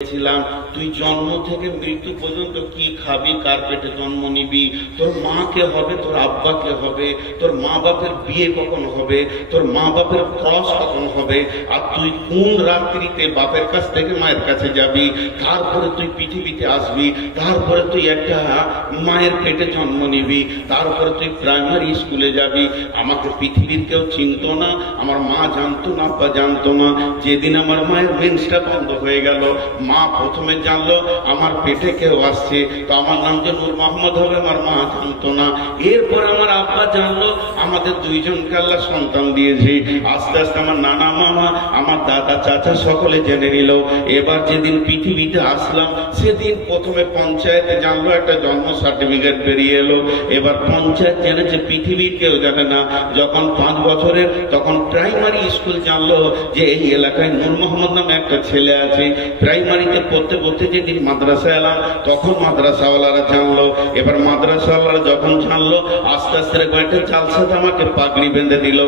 ছিলাম তুই জন্ম থেকে মৃত্যু পর্যন্ত কি খাবি, কার পেটে জন্ম নিবি, তোর মা কে হবে, তোর আব্বা কে হবে, তোর মা বাপের বিয়ে কখন হবে, তোর মা বাপের ক্রস কখন হবে, আর তুই কোন রাত্রিতে বাপের কাছ থেকে মায়ের কাছে যাবি, তারপরে তুই পৃথিবীতে আসবি, তারপরে তুই একটা মায়ের পেটে জন্ম নিবি, তারপরে তুই প্রাইমারি স্কুলে যাবি। আমাকে পৃথিবীর কেউ চিনত না, আমার মা জানতো না, আব্বা জানতো না। যেদিন আমার মায়ের মেন্সটা বন্ধ হয়ে গেল, মা প্রথমে জানলো আমার পেটে কেউ আসছে, তো আমার নাম যে নূর মোহাম্মদ হবে আমার মা জানতো না। এরপর আমার আব্বা জানলো আমাদের দুইজনকে আল্লাহ সন্তান দিয়েছে। আস্তে আস্তে আমার নানা মামা, আমার দাদা চাচা সকলে জেনে নিল। এবার যেদিন পৃথিবীতে আসলাম সেদিন প্রথমে পঞ্চায়েতে জানলো, একটা জন্ম সার্টিফিকেট বেরিয়ে এলো। এবার পঞ্চায়েত জেনেছে, পৃথিবীর কেউ জানে না। যখন 5 বছরের তখন প্রাইমারি স্কুল জানলো যে এই এলাকায় নূর মোহাম্মদ নামে একটা ছেলে আছে। প্রাইমারিতে পড়তে পড়তে যেদিন মাদ্রাসা এলাম তখন মাদ্রাসাওয়ালারা জানলো। এবার মাদ্রাসাওয়ালারা যখন জানলো আস্তে আস্তে একটা জালসাতে আমাকে পাগড়ি বেঁধে দিল।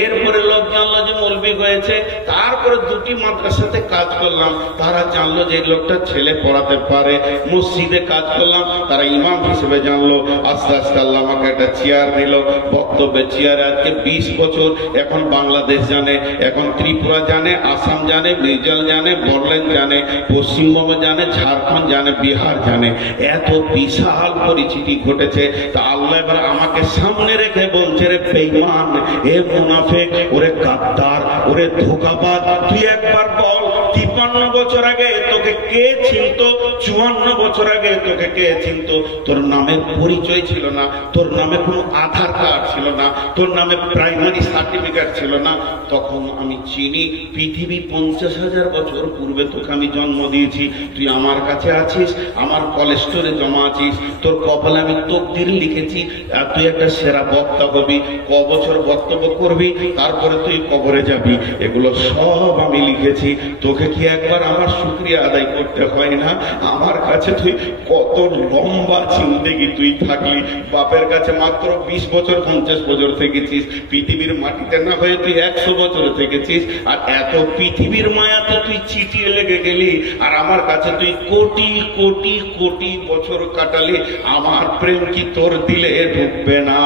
এরপরে লোক জানলো যে মৌলবি হয়েছে। তারপরে 2টি মাদ্রাসাতে কাজ করলাম, তারা জানলো যে এই লোকটা ছেলে পড়াতে পারে। মসজিদে কাজ করলাম, তারা ইমাম হিসেবে জানলো। আস্তে আস্তে আল্লাহ আমাকে একটা চেয়ার দিল, বক্তব্যের চেয়ারে। আজকে 20 বছর এখন বাংলাদেশ জানে, এখন ত্রিপুরা জানে, আসাম জানে, মির্জাল জানে, বড়লেন্ড জানে, পশ্চিমবঙ্গ জানে, ঝাড়খণ্ড জানে, বিহার জানে। এত বিশাল পরিচিতি ঘটেছে। তা আল্লাহ এবার আমাকে সামনে রেখে বলছে, রে বেঈমান, এ মুনাফিক, ওরে গাদ্দার, ওরে ধোঁকাবাজ, তুই একবার বল 53 বছর আগে তোকে কে চিনত, 54 বছর আগে তোকে কে চিনত? তোর নামের পরিচয় ছিল না, তোর নামে কোনো আধার কার্ড ছিল না, তোর নামে প্রাইমারি সার্টিফিকেট ছিল না। তখন আমি চিনি পৃথিবী 50,000 বছর পূর্বে তোকে আমি জন্ম দিয়েছি। তুই আমার কাছে আছিস, আমার কলেস্টোরে জমা আছিস, তোর কপালে আমি তকদির লিখেছি আর তুই একটা সেরা বক্তা হবি। ক বছর বক্তব্য করবি, তারপরে তুই কবরে যাবি, এগুলো সব আমি লিখেছি। তোকে কি একবার আমার শুকরিয়া আদায় করতে হয় না? আমার কাছে তুই কত লম্বা জিন্দেগি তুই থাকলি। বাপের কাছে মাত্র 20 বছর 50 বছর থেকেছিস, পৃথিবীর মাটিতে না হয়ে তুই 100 বছর থেকেছিস। আর এত পৃথিবীর মায়াতে তুই চিটিয়ে লেগে গেলি, আর আমার কাছে তুই কোটি কোটি কোটি বছর কাটালি। আমার প্রেম কি তোর দিলে ঢুকবে না?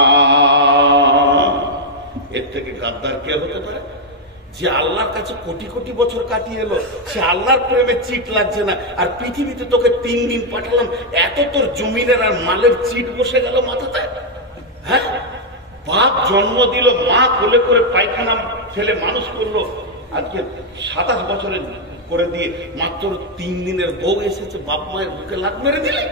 এর থেকে গাদ্দার কে হতে পারে? যে আল্লাহর কাছে কোটি কোটি বছর কাটিয়ে এলো, সে আল্লাহর প্রেমে চিট লাগছে না। আর পৃথিবীতে তোকে 3 দিন পাঠালাম, এত তোর জমিনের আর মালের চিট বসে গেল মাথাতে। হ্যাঁ, বাপ জন্ম দিল, মা কোলে করে পায়খানা ছেলে মানুষ করলো, আজকে 27 বছরের করে দিয়ে মাত্র 3 দিনের বউ এসেছে, বাপ মায়ের বুকে লাত মেরে দিলে।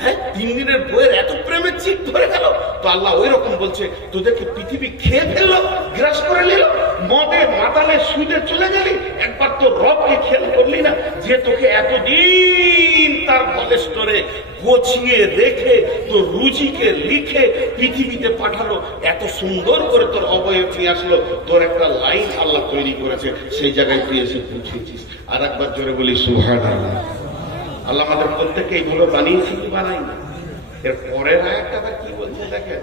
হ্যাঁ, 3 দিনের বউয়ের এত প্রেমের চিট ধরে গেল। তো আল্লাহ ওই রকম বলছে, তোদেরকে পৃথিবী খেয়ে ফেললো, গ্রাস করে নিল, মদে মাতালে সুদে চলে গেলি, একবার তো রবকে খেয়াল করলি না যে তোকে এতদিন তার কলেস্টোরে গোছিয়ে রেখে তোর রুজিকে লিখে পৃথিবীতে পাঠালো, এত সুন্দর করে তোর অবয়ব নিয়ে আসলো, তোর একটা লাইন আল্লাহ তৈরি করেছে, সেই জায়গায় তুই এসে পৌঁছেছিস। আর একবার জোরে বলি সুবহানাল্লাহ। আল্লাহ আমাদের প্রত্যেককে এইভাবে বানিয়েছি কি বানাই না? এর পরের আয়াতটা আবার কি বলছে দেখেন,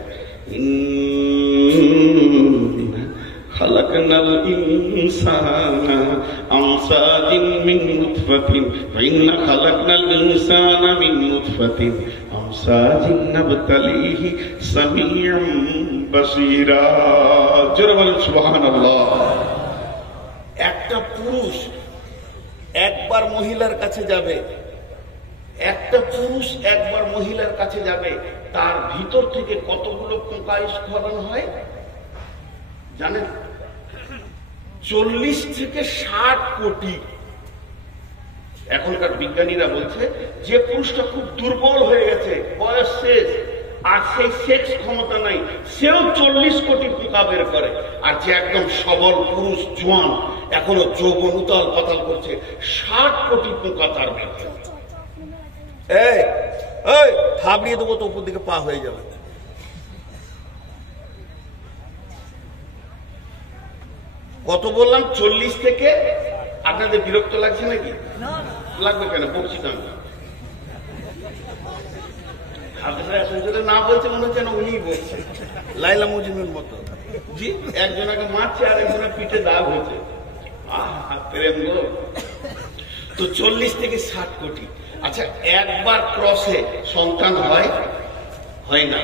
খালাকনাল ইনসানা আমসাজিন মিন নুতফাতিন ফাইন্না খালাকনাল ইনসানা মিন নুতফাতিন আমসাজিন নাবতালিহি সামিউম বাসীরা। জোরে বলেন সুবহানাল্লাহ। একটা পুরুষ একবার মহিলার কাছে যাবে, একটা পুরুষ একবার মহিলার কাছে যাবে, তার ভিতর থেকে কতগুলো পোকা স্খলন হয় জানেন? 40 থেকে 60 কোটি। এখনকার বিজ্ঞানীরা বলছে যে পুরুষটা খুব দুর্বল হয়ে গেছে, বয়স শেষ, আর সেই সেক্স ক্ষমতা নাই, সেও 40 কোটি পোকা বের করে। আর যে একদম সবল পুরুষ, জোয়ান, এখনো যৌবন উতাল পাতাল করছে, 60 কোটি পোকা তার ভেতরে। এই থাবড়িয়ে দেবো তো উপর দিকে পা হয়ে যাবে। কত বললাম? 40 থেকে। আপনাদের বিরক্ত লাগছে নাকি? লাগবে কেন? বলছি না, না বলছে মনে হচ্ছে না উনি বলছে, লাইলা মজনুর মতো। জি, একজনকে মারছে আর একজনের পিঠে দাগ হয়েছে। প্রেম গো। তো 40 থেকে 60 কোটি। আচ্ছা, একবার ক্রসে সন্তান হয় না,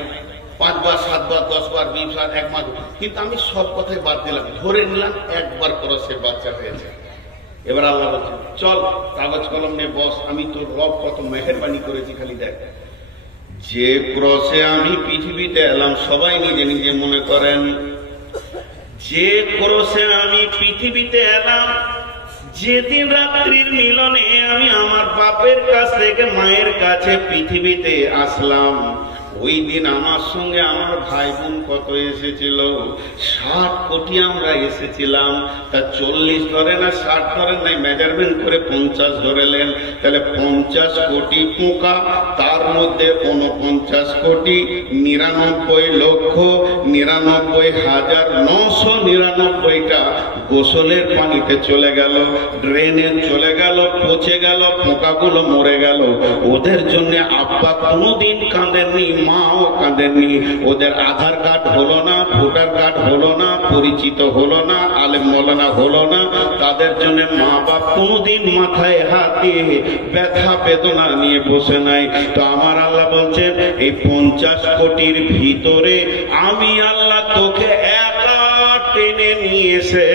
5 বার 7 বার 10 বার 20 বার 1 মাস, কিন্তু আমি সব কথাই বাদ দিলাম, ধরে নিলাম একবার ক্রসে বাচ্চা হয়েছে। এবার আল্লাহ বলছেন চল কাগজ কলম নিয়ে বস, আমি তোর রব কত মেহেরবানি করেছি খালি দেখ। যে ক্রসে আমি পৃথিবীতে এলাম, সবাই নিজে নিজে মনে করেন, যে ক্রসে আমি পৃথিবীতে এলাম, যেদিন রাত্রির মিলনে আমি আমার বাপের কাছ থেকে মায়ের কাছে পৃথিবীতে আসলাম, ওই দিন আমার সঙ্গে আমার ভাই বোন কত এসেছিল? 60 কোটি আমরা এসেছিলাম। তা 40 ধরে না 60 ধরেন নাই, মেজারমেন্ট করে 50 ধরেলেন। তাহলে 50 কোটি পোকা, তার মধ্যে 49 কোটি 99,99,999টা গোসলের পানিতে চলে গেল, ড্রেনে চলে গেল, পচে গেল, পোকাগুলো মরে গেল। ওদের জন্য আব্বা কোনোদিন কাঁদেননি, মাও কাঁদেননি। ওদের আধার কার্ড হলো না, ভোটার কার্ড হলো না, পরিচিত হলো না, আলেম মৌলানা হলো না, তাদের জন্য মা বাপ কোনোদিন মাথায় হাত দিয়ে ব্যথা বেদনা নিয়ে বসে নাই। তো আমার আল্লাহ বলছেন এই 50 কোটির ভিতরে আমি আল্লাহ তোকে একা টেনে নিয়েছে,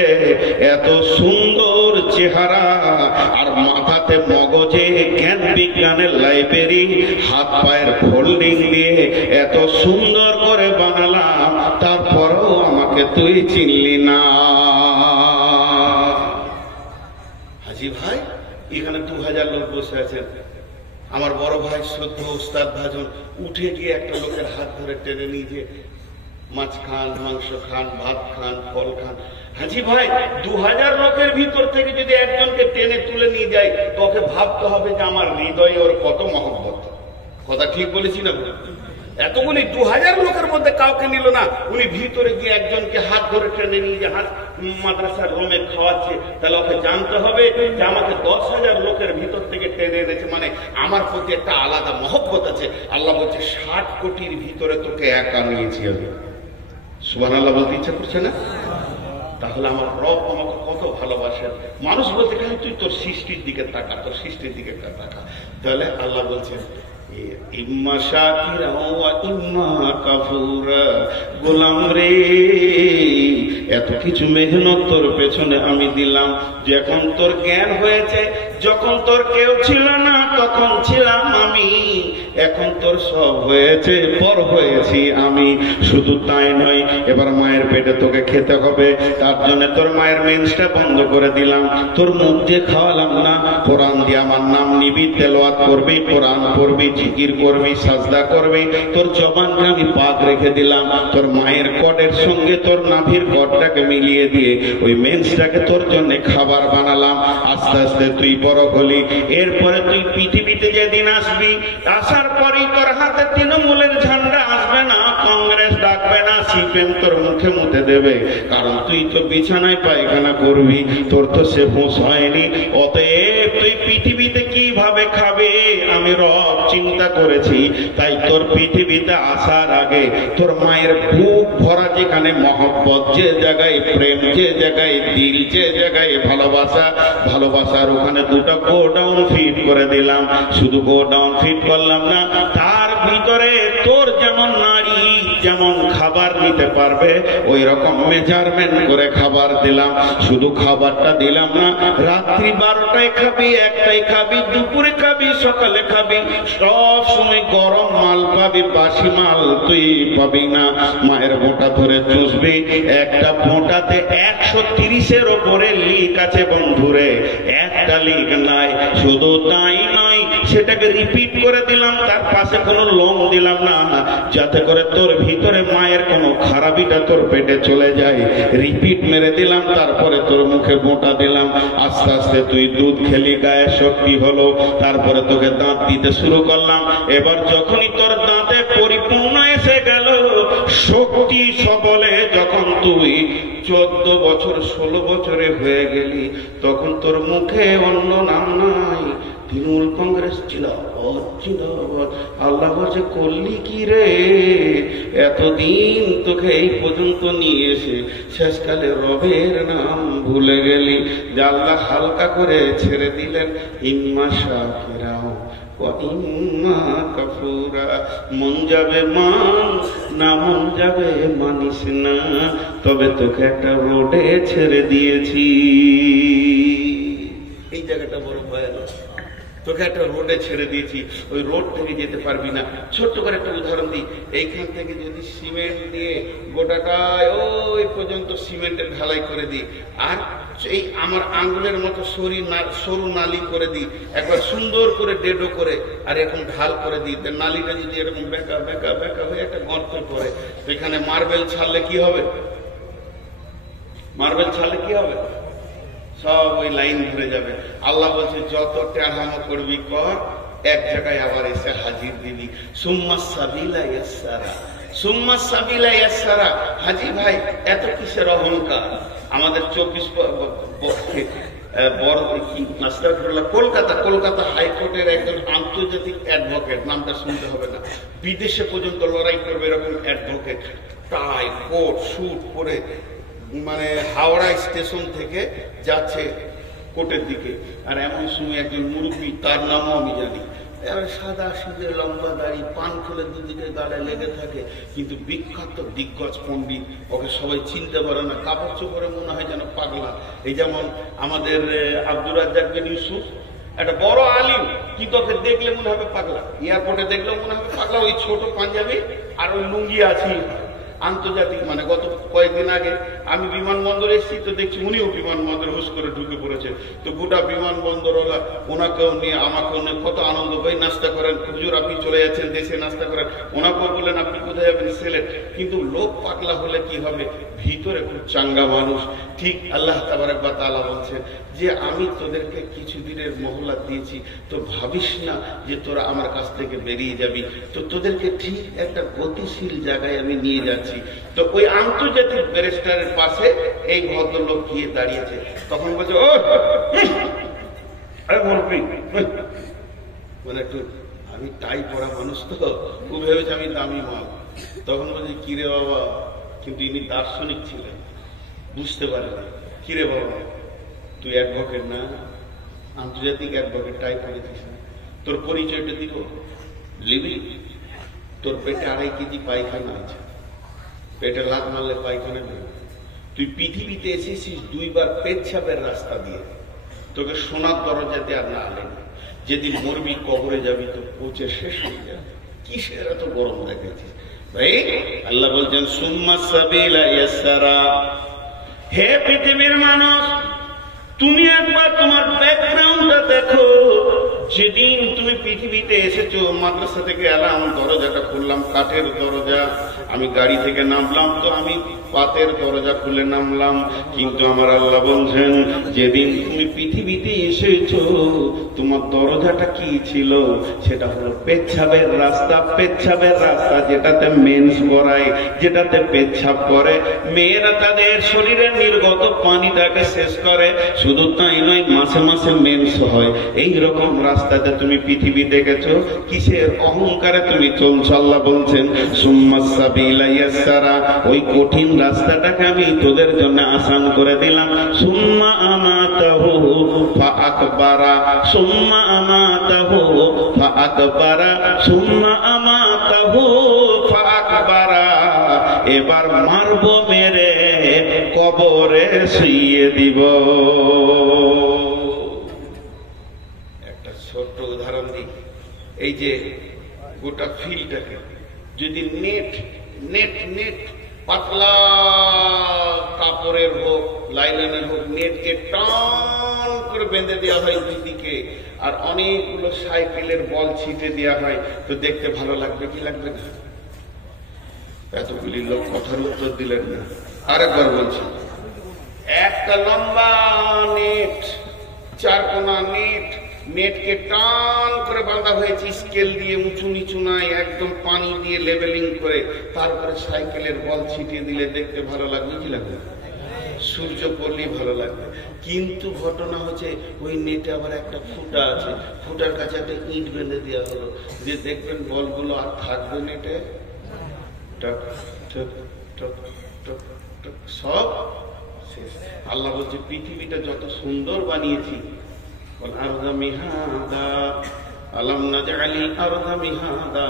এত সুন্দর চেহারা, আর মাথাতে মগজে জ্ঞান বিজ্ঞানের লাইব্রেরি, হাত পায়ের ফোল্ডিং দিয়ে এত সুন্দর করে বানালাম, তারপরেও আমাকে তুই চিনলি না। হাজি ভাই, এখানে 2000 লোক বসে আছেন। আমার বড় ভাই সদ্য ওস্তাদ ভাজন উঠে গিয়ে একটা লোকের হাত ধরে টেনে নিয়ে যে মাছ খান, মাংস খান, ভাত খান, ফল খান। হাজি ভাই, 2000 লোকের ভিতর থেকে যদি একজনকে টেনে তুলে নিয়ে যায়, তো ওকে ভাবতে হবে যে আমার হৃদয়ে ওর কত মহব্বত। কথা ঠিক বলেছি না? এতগুলি 2000 লোকের মধ্যে কাউকে নিল না, উনি ভিতরে গিয়ে একজনকে হাত ধরে টেনে নিয়ে যে হাত মাদ্রাসার রুমে খাওয়াচ্ছে, তাহলে ওকে জানতে হবে যে আমাকে 10,000 লোকের ভিতর থেকে টেনে এনেছে, মানে আমার প্রতি একটা আলাদা মহব্বত আছে। আল্লাহ বলছে 60 কোটির ভিতরে তোকে একা নিয়েছি আমি। সুবহানাল্লাহ বলতে ইচ্ছা করছে না? তাহলে আমার রব আমাকে কত ভালোবাসেন। মানুষ বলতে গেলে তুই তোর সৃষ্টির দিকে তাকা, তোর সৃষ্টির দিকে তাকা। তাহলে আল্লাহ বলছেন ইম্মা শাকিরা ওয়া ইম্মা কাফুরা, গোলাম রে এত কিছু মেহনত তোর পেছনে আমি দিলাম, যখন তোর জ্ঞান হয়েছে, যখন তোর কেউ ছিল না তখন ছিলাম আমি, এখন তোর সব হয়েছে, পর হয়েছি আমি। শুধু তাই নয়, এবার মায়ের পেটে তোকে খেতে হবে, তার জন্য তোর মায়ের মেন্সটা বন্ধ করে দিলাম, তোর মুখ দিয়ে খাওয়ালাম না, কোরআন দিয়ে আমার নাম নিবি, তেলাওয়াত করবি, কোরআন পড়বি, জিকির করবি, সাজদা করবি, তোর জবানকে আমি পাক রেখে দিলাম। তোর মায়ের কটের সঙ্গে তোর নাভির কটটাকে মিলিয়ে দিয়ে ওই মেন্সটাকে তোর জন্য খাবার বানালাম। আস্তে আস্তে তুই বড় হলি, এরপরে তুই পৃথিবীতে যেদিন আসবি, আসার পরই তোর হাতে তৃণমূলের ঝান্ডা আসবে না, কংগ্রেস ডাকবে না, সিপিএম তোর মুখে মুখে দেবে, কারণ তুই তো বিছানায় পায়খানা করবি, তোর তো সে হোশ হয়নি। অতএব তুই পৃথিবীতে কিভাবে খাবে আমি রব চিন্তা করেছি। তাই তোর পৃথিবীতে আসার আগে তোর মায়ের বুক ভরা যেখানে মহব্বত, যে জায়গায় প্রেম, যে জায়গায় দিল, যে জায়গায় ভালোবাসা, ভালোবাসার ওখানে দুটো গোডাউন ফিট করে দিলাম। শুধু গোডাউন ফিট করলাম না, তার ভিতরে তোর যেমন নারী যেমন খাবার নিতে পারবে ওই রকম মেজারমেন্ট করে খাবার দিলাম। শুধু খাবারটা দিলাম না, রাত্রি 12টায় খাবি, 1টায় খাবি, দুপুরে খাবি, সকালে খাবি, সব সময় গরম মাল পাবি, বাসি মাল তুই পাবি না। মায়ের বোঁটা ধরে চুষবি, একটা বোঁটাতে 130-এর ওপরে লিক আছে বন্ধুরে, একটা লিক নাই। শুধু তাই নয়, সেটাকে রিপিট করে দিলাম, তার পাশে কোনো লোম দিলাম না, যাতে করে তোর ভিতরে মায়ের কোনো খারাপিটা তোর পেটে চলে যায়। রিপিট মেরে দিলাম, তারপরে তোর মুখে বোঁটা দিলাম। আস্তে আস্তে তুই দুধ খেলি, গায়ে শক্তি হলো, তারপরে তোকে দাঁত দিতে শুরু করলাম। এবার যখনই তোর দাঁতে পরিপূর্ণ এসে গেল, শক্তি সবলে যখন তুই 14 বছর 16 বছরে হয়ে গেলি, তখন তোর মুখে অন্য নাম নাই, তৃণমূল কংগ্রেস জিন্দাবাদ। আল্লাহ বলছে করলি কি রে, এতদিন তোকে এই পর্যন্ত নিয়ে এসে শেষকালে রবের নাম ভুলে গেলি। যে আল্লাহ হালকা করে ছেড়ে দিলেন, ইম্মা শাকিরাও ওয়া ইম্মা কাফুরা। মন যাবে মান, না মন যাবে মানিস না, তবে তোকে একটা রোডে ছেড়ে দিয়েছি। এই জায়গাটা বড় ভয়ানক। তোকে একটা রোডে ছেড়ে দিয়েছি, ওই রোড থেকে যেতে পারবি না। ছোট্ট করে একটা উদাহরণ দিই, এইখান থেকে যদি সিমেন্ট দিয়ে গোটাটায় ওই পর্যন্ত সিমেন্টের ঢালাই করে দিই, আর এই আমার আঙ্গুলের মতো সরু নালি করে দিই, একবার সুন্দর করে ডেডো করে, আর এরকম ঢাল করে দিই, নালিটা যদি এরকম বেঁকা বেঁকা বেঁকা হয়ে একটা গর্ত করে, তো এখানে মার্বেল ছাড়লে কি হবে? মার্বেল ছাড়লে কি হবে? সব ওই লাইন ধরে যাবে। আল্লাহ বলছে যত টেढ़ামো করবি কর, এক জায়গায় আবার এসে হাজির দিবি। সুম্মা সাবিলা ইয়াসসারা, সুম্মা সাবিলা ইয়াসসারা। হাজি ভাই এত কিসের অহংকার? আমাদের 24 বড় কলকাতা হাইকোর্টের একজন আন্তর্জাতিক অ্যাডভোকেট, নামটা শুনতে হবে না, বিদেশে পর্যন্ত লড়াই করবে এরকম অ্যাডভোকেট, টাই কোট স্যুট পরে মানে হাওড়া স্টেশন থেকে যাচ্ছে কোর্টের দিকে। আর এমন সময় একজন মুরব্বী, তার নামও আমি জানি, সাদা সিধে লম্বা দাড়ি, পান খুলে দুদিকে গালে লেগে থাকে, কিন্তু বিখ্যাত দিগ্গজ পণ্ডিত, ওকে সবাই চিনতে পারে না, কাপড় চোপড়ে মনে হয় যেন পাগলা। এই যেমন আমাদের আব্দুর রাজ্জাক বিন ইউসুফ, একটা বড় আলিম, কিন্তু ওকে দেখলে মনে হবে পাগলা, এয়ারপোর্টে দেখলেও মনে হবে পাগলা। ওই ছোট পাঞ্জাবি আর ওই লুঙ্গি আছেই। আন্তর্জাতিক মানে গত কয়েকদিন আগে আমি বিমানবন্দরে এসেছি, তো দেখছি উনিও বিমানবন্দরে হুশ করে ঢুকে পড়েছে। তো গোটা বিমানবন্দর ওনাকেও নিয়ে আমাকেও নিয়ে কত আনন্দ, ভাই নাস্তা করেন, হুজুর আপনি চলে যাচ্ছেন দেশে, নাস্তা করেন। ওনাকেও বললেন আপনি কোথায় যাবেন? সিলেট। কিন্তু লোক পাগলা হলে কি হবে, ভিতরে খুব চাঙ্গা মানুষ। ঠিক আল্লাহ তাবারক ওয়া তাআলা বলছেন যে আমি তোদেরকে কিছুদিনের মহল্লা দিয়েছি, তো ভাবিস না যে তোরা আমার কাছ থেকে বেরিয়ে যাবি, তো তোদেরকে ঠিক একটা গতিশীল জায়গায় আমি নিয়ে যাচ্ছি। তো ওই আন্তর্জাতিক ব্যারিস্টারের পাশে এই ভদ্রলোক গিয়ে দাঁড়িয়েছে, তখন বলছে ও মানে একটু, আমি টাই পড়া মানুষ, তো ও ভেবেছে আমি দামি মাল। তখন বলছে কিরে বাবা, কিন্তু ইনি দার্শনিক ছিলেন, বুঝতে পারেন, কিরে বাবা তুই অ্যাডভোকেট না, আন্তর্জাতিক অ্যাডভোকেট, টাই পড়েছিস না, তোর পরিচয়টা দিব, লিবি? তোর পেটে 2.5 কেজি পায়খানা আছে, পেটে লাত মারলে পায়খানা নেই। তুই পৃথিবীতে এসেছিস 2 বার পেচ্ছাপের রাস্তা দিয়ে, তোকে সোনার দরজাতে আর না আলেন, যেদিন মরবি কবরে যাবি তো পৌঁছে শেষ হয়ে যাবে। কিসের এত গরম দেখেছিস ভাই? আল্লাহ বলছেন সুম্মা সাবিলা ইয়াসসারা। হে পৃথিবীর মানুষ, তুমি একবার তোমার ব্যাকগ্রাউন্ডটা দেখো। যেদিন তুমি পৃথিবীতে এসেছো, মাদ্রাসা থেকে এলাম, দরজাটা খুললাম, কাঠের দরজা, আমি গাড়ি থেকে নামলাম তো আমি পাতের দরজা খুলে নামলাম। কিন্তু আমার আল্লাহ বলছেন যেদিন তুমি পৃথিবীতে এসেছো, তোমার দরজাটা কি ছিল? সেটা হলো পেচ্ছাবের রাস্তা। পেচ্ছাবের রাস্তা যেটাতে মেন্স করায়, যেটাতে পেচ্ছাব করে, মেয়েরা তাদের শরীরের নির্গত পানিটাকে শেষ করে। শুধু তাই নয়, মাসে মাসে মেন্স হয়। এইরকম রাস্তাতে তুমি পৃথিবী দেখেছো, কিসের অহংকারে তুমি চলছো? আল্লাহ বলছেন সুম্মা সাবিলা ইয়াসসারা, ওই কঠিন রাস্তাটাকে আমি তোদের জন্য আসান করে দিলাম। সুম্মা আমাতাহু ফাআকবারা, সুম্মা আমাতাহু ফাআকবারা, সুম্মা আমাতাহু ফাআকবারা। এবার মারবো, মেরে কবরে শুইয়ে দিব। একটা ছোট্ট উদাহরণ দিই, এই যে গোটা ফিল্ডটাকে যদি নেট নেট নেট পাতলা কাপড়ের হোক, লাইলনের হোক, নেটকে টান করে বেঁধে দেওয়া হয় দুদিকে, আর অনেকগুলো সাইকেলের বল ছিটে দেওয়া হয়, তো দেখতে ভালো লাগবে কি লাগবে না? এতগুলি লোক কথার উত্তর দিলেন না। আরেকবার বলছি, একটা লম্বা নেট, 4 কোনা নেট, নেটকে টান করে বাঁধা হয়েছে স্কেল দিয়ে, উঁচু নিচু নাই, একদম পানি দিয়ে লেভেলিং করে, তারপরে সাইকেলের বল ছিটিয়ে দিলে দেখতে ভালো লাগবে কি লাগবে? সূর্য পড়লেই ভালো লাগবে। কিন্তু ঘটনা হচ্ছে ওই নেটে আবার একটা ফুটা আছে, ফুটার কাছে একটা ইট বেঁধে দেওয়া হলো, যে দেখবেন বলগুলো আর থাকবে নেটে, টক টক টক টক টক সব শেষ। আল্লাহ বলছে পৃথিবীটা যত সুন্দর বানিয়েছি, আলাম নাজআলিল আরদা মিহাদা,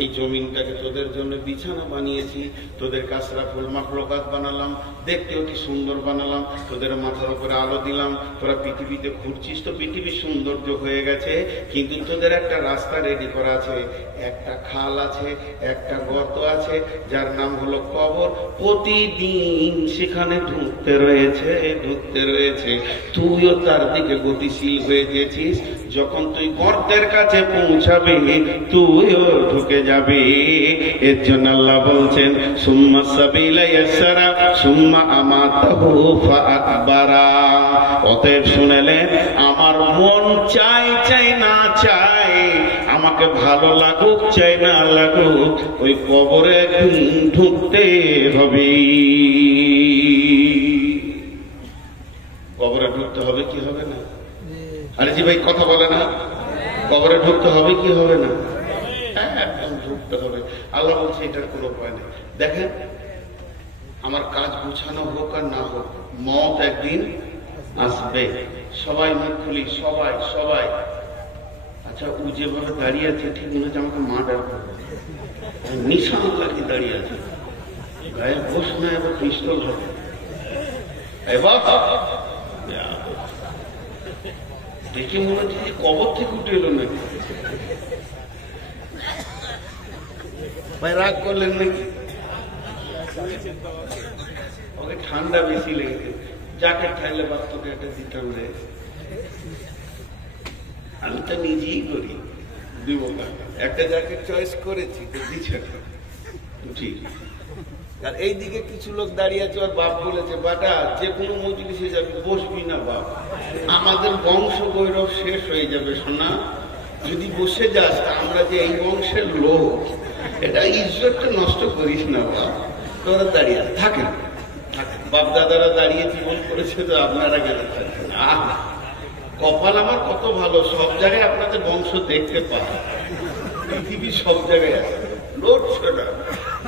এই জমিনটাকে তোদের জন্য বিছানা বানিয়েছি, তোদের কাসরাফুল মাখলুকাত বানালাম, দেখতে অতি সুন্দর বানালাম, তোদের মাথার উপরে আলো দিলাম, তোরা পৃথিবীতে ঘুরছিস তো পৃথিবী সৌন্দর্য হয়ে গেছে, কিন্তু তোদের একটা রাস্তা রেডি করা আছে, একটা খাল আছে, একটা গর্ত আছে, যার নাম হলো কবর। প্রতিদিন সেখানে ঢুকতে রয়েছে, তুইও তার দিকে গতিশীল হয়ে গেছিস। যখন তুই গর্তের কাছে পৌঁছাবে তুইও ঢুকে যাবে। এর জন্য আল্লাহ বলছেন সুম্মা সাবিলা ইয়াসসারা সুম্মা আমাতাহু ফাআকবারা। অতএব শুনেলেন, আমার মন চাই না চাই, আমাকে ভালো লাগুক চাই না লাগুক, ওই কবরে ঢুকতে হবে। কবরে ঢুকতে হবে কি হবে না? আরে জি ভাই কথা বলে না, কবরে ঢুকতে হবে কি হবে না? একদম ঢুকতে হবে। আল্লাহ বলছে এটার কোনো উপায় নেই। দেখেন, আমার কাজ গুছানো হোক আর না হোক, মত একদিন আসবে। সবাই মুখ খুলি, সবাই সবাই। আচ্ছা, ও যেভাবে দাঁড়িয়ে আছে ঠিক মনে হচ্ছে আমাকে মার্ডার করবে, নিশান লাগিয়ে দাঁড়িয়ে আছে, গায়ে ঘোষ নয়, এবার পিস্তল হবে। দেখে মনে হচ্ছে যে কবর থেকে উঠে এলো নাকি। ভাই রাগ করলেন নাকি? ওকে ঠান্ডা বেশি লেগেছে, জ্যাকেট ঠাইলে বাদ তোকে একটা দিতাম রে। আমি তো নিজেই করি, দিব না, একটা জ্যাকেট চয়েস করেছি তো দিচ্ছে না, ঠিক। আর এইদিকে কিছু লোক দাঁড়িয়ে আছে, ওর বাপ বলেছে বাটা যে কোনো মজলিসে যাবি বসবি না বাপ, আমাদের বংশ গৌরব শেষ হয়ে যাবে সোনা, যদি বসে যাস আমরা যে এই বংশের লোক, এটা ইজ্জতটা নষ্ট করিস না বাপ। তোরা দাঁড়িয়ে থাকেন, বাপ দাদারা দাঁড়িয়ে জীবন করেছে তো আপনারা গেলে থাকবেন। কপাল আমার কত ভালো, সব জায়গায় আপনাদের বংশ দেখতে পাই, পৃথিবীর সব জায়গায় আছে লোড ছোটা।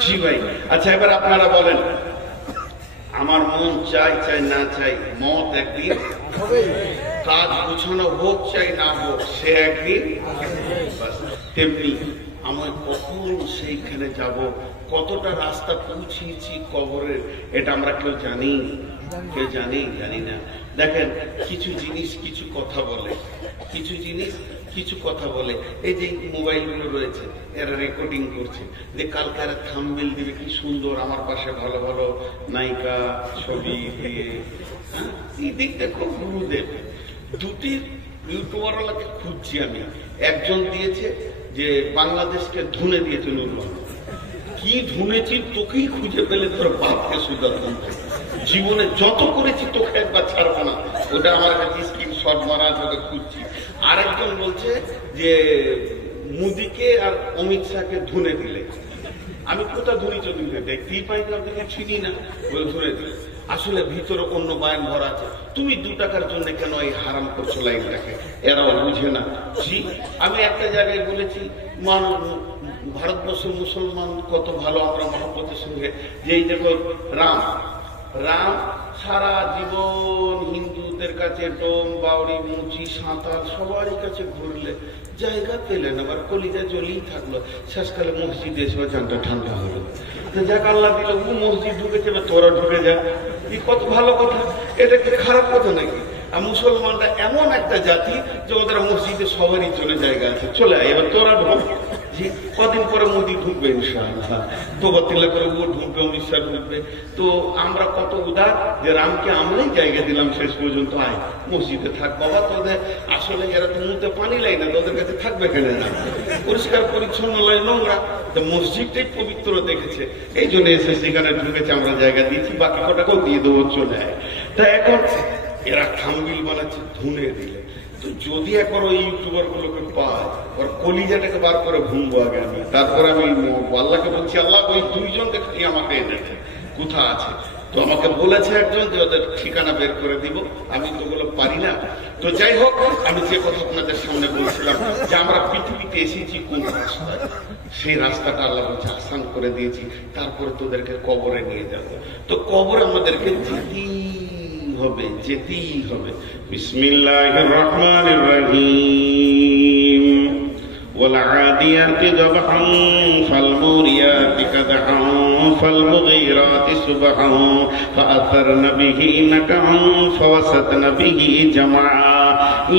জি ভাই, আচ্ছা এবার আপনারা বলেন, আমার মন চাই না চাই, মত একদিন হবে, কাজ গুছানো হোক চাই না হোক, সে একদিন। তেমনি আমি কখন সেইখানে যাব, কতটা রাস্তা পৌঁছিয়েছি কবরের, এটা আমরা কেউ জানি না। দেখেন, কিছু জিনিস কিছু কথা বলে, কিছু জিনিস কিছু কথা বলে। এই যে মোবাইলগুলো রয়েছে, এরা রেকর্ডিং করছে, যে কালকে এরা থাম্বনেল দিবে কি সুন্দর, আমার পাশে ভালো ভালো নায়িকা ছবি দিয়ে। এই দিকটা খুব গুরুদেব। দুটি ইউটিউবারওয়ালাকে খুঁজছি আমি, একজন দিয়েছে যে বাংলাদেশকে ধুনে দিয়েছে নুরুল, কি ধুনেছি তোকেই খুঁজে পেলে তোর বাপকে সুদারতাম, জীবনে যত করেছি তোকে একবার ছাড়বো না, ওটা আমার কাছে স্ক্রিনশট মারা, তোকে খুঁজছি। আরেকজন বলছে যে মোদিকে আর অমিত শাহকে ধুনে দিলে, আমি কোথা ধুনি চলি দেখতেই পাই না, ওদেরকে চিনি না, বলে ধুনে দিলে। আসলে ভিতরে অন্য বায়ান ভরা আছে। তুমি 2 টাকার জন্য কেন এই হারাম করছো লাইনটাকে, এরাও বুঝে না। জি, আমি একটা জায়গায় বলেছি, ভারতবর্ষের মুসলমান কত ভালো, আমরা মহব্বতের সঙ্গে, যে এই দেখো রাম সারা জীবন হিন্দুদের কাছে ডোম বাউরি মুচি সাঁতার সবারই কাছে ঘুরলে জায়গা পেলেন, আবার কলিজা জ্বলেই থাকলো, শেষকালে মসজিদে এসে জানটা ঠান্ডা হলো। যাক আল্লাহ দিল, ও মসজিদ ঢুকেছে, তোরা ঢুকে যা, কত ভালো কথা, এটা কি খারাপ কথা নাকি? আর মুসলমানরা এমন একটা জাতি যে ওদের মসজিদে সবারই চলে জায়গা আছে, চলে আয়, এবার তোরা ঢোক। কদিন পরে মোদী ঢুকবে ইনশাআল্লাহ, তোবা তিল্লা করে ও ঢুকবে, অমিত শাহ ঢুকবে। তো আমরা কত উদার যে রামকে আমরাই জায়গা দিলাম, শেষ পর্যন্ত আয় মসজিদে থাক বাবা, তোদের আসলে এরা তো মুখে পানি লাই না, তোদের কাছে থাকবে কেন না, পরিষ্কার পরিচ্ছন্ন লয়, নোংরা, তো মসজিদটাই পবিত্র দেখেছে, এই জন্য এসে সেখানে ঢুকেছে, আমরা জায়গা দিয়েছি, বাকি কটাকেও দিয়ে দেবো, চলে আয়। তা এখন এরা থাম্বনেল বানাচ্ছে ধুনে দিলে, তো যদি একবার ওই ইউটিউবার গুলোকে পায়, ওর কলিজাটাকে বার করে ঘুমবো আগে আমি, তারপরে আমি আল্লাহকে বলছি, আল্লাহ ওই 2 জনকে খালি আমাকে এনেছে, কোথা আছে। তো আমাকে বলেছে একজন যে ওদের ঠিকানা বের করে দিব, আমি তো ওগুলো পারি না। তো যাই হোক, আমি যে কথা আপনাদের সামনে বলছিলাম যে আমরা পৃথিবীতে এসেছি কোন রাস্তায়, সেই রাস্তাটা আল্লাহ বলছে আসান করে দিয়েছি, তারপরে তোদেরকে কবরে নিয়ে যাব। তো কবরে আমাদেরকে যেতেই হবে। বিসমিল্লাহির রহমানির রহিম। والعاديات ضبحا فالموريات قدحا فالمغيرات صبحا فأثرن به نقعا فوسطن به جمعا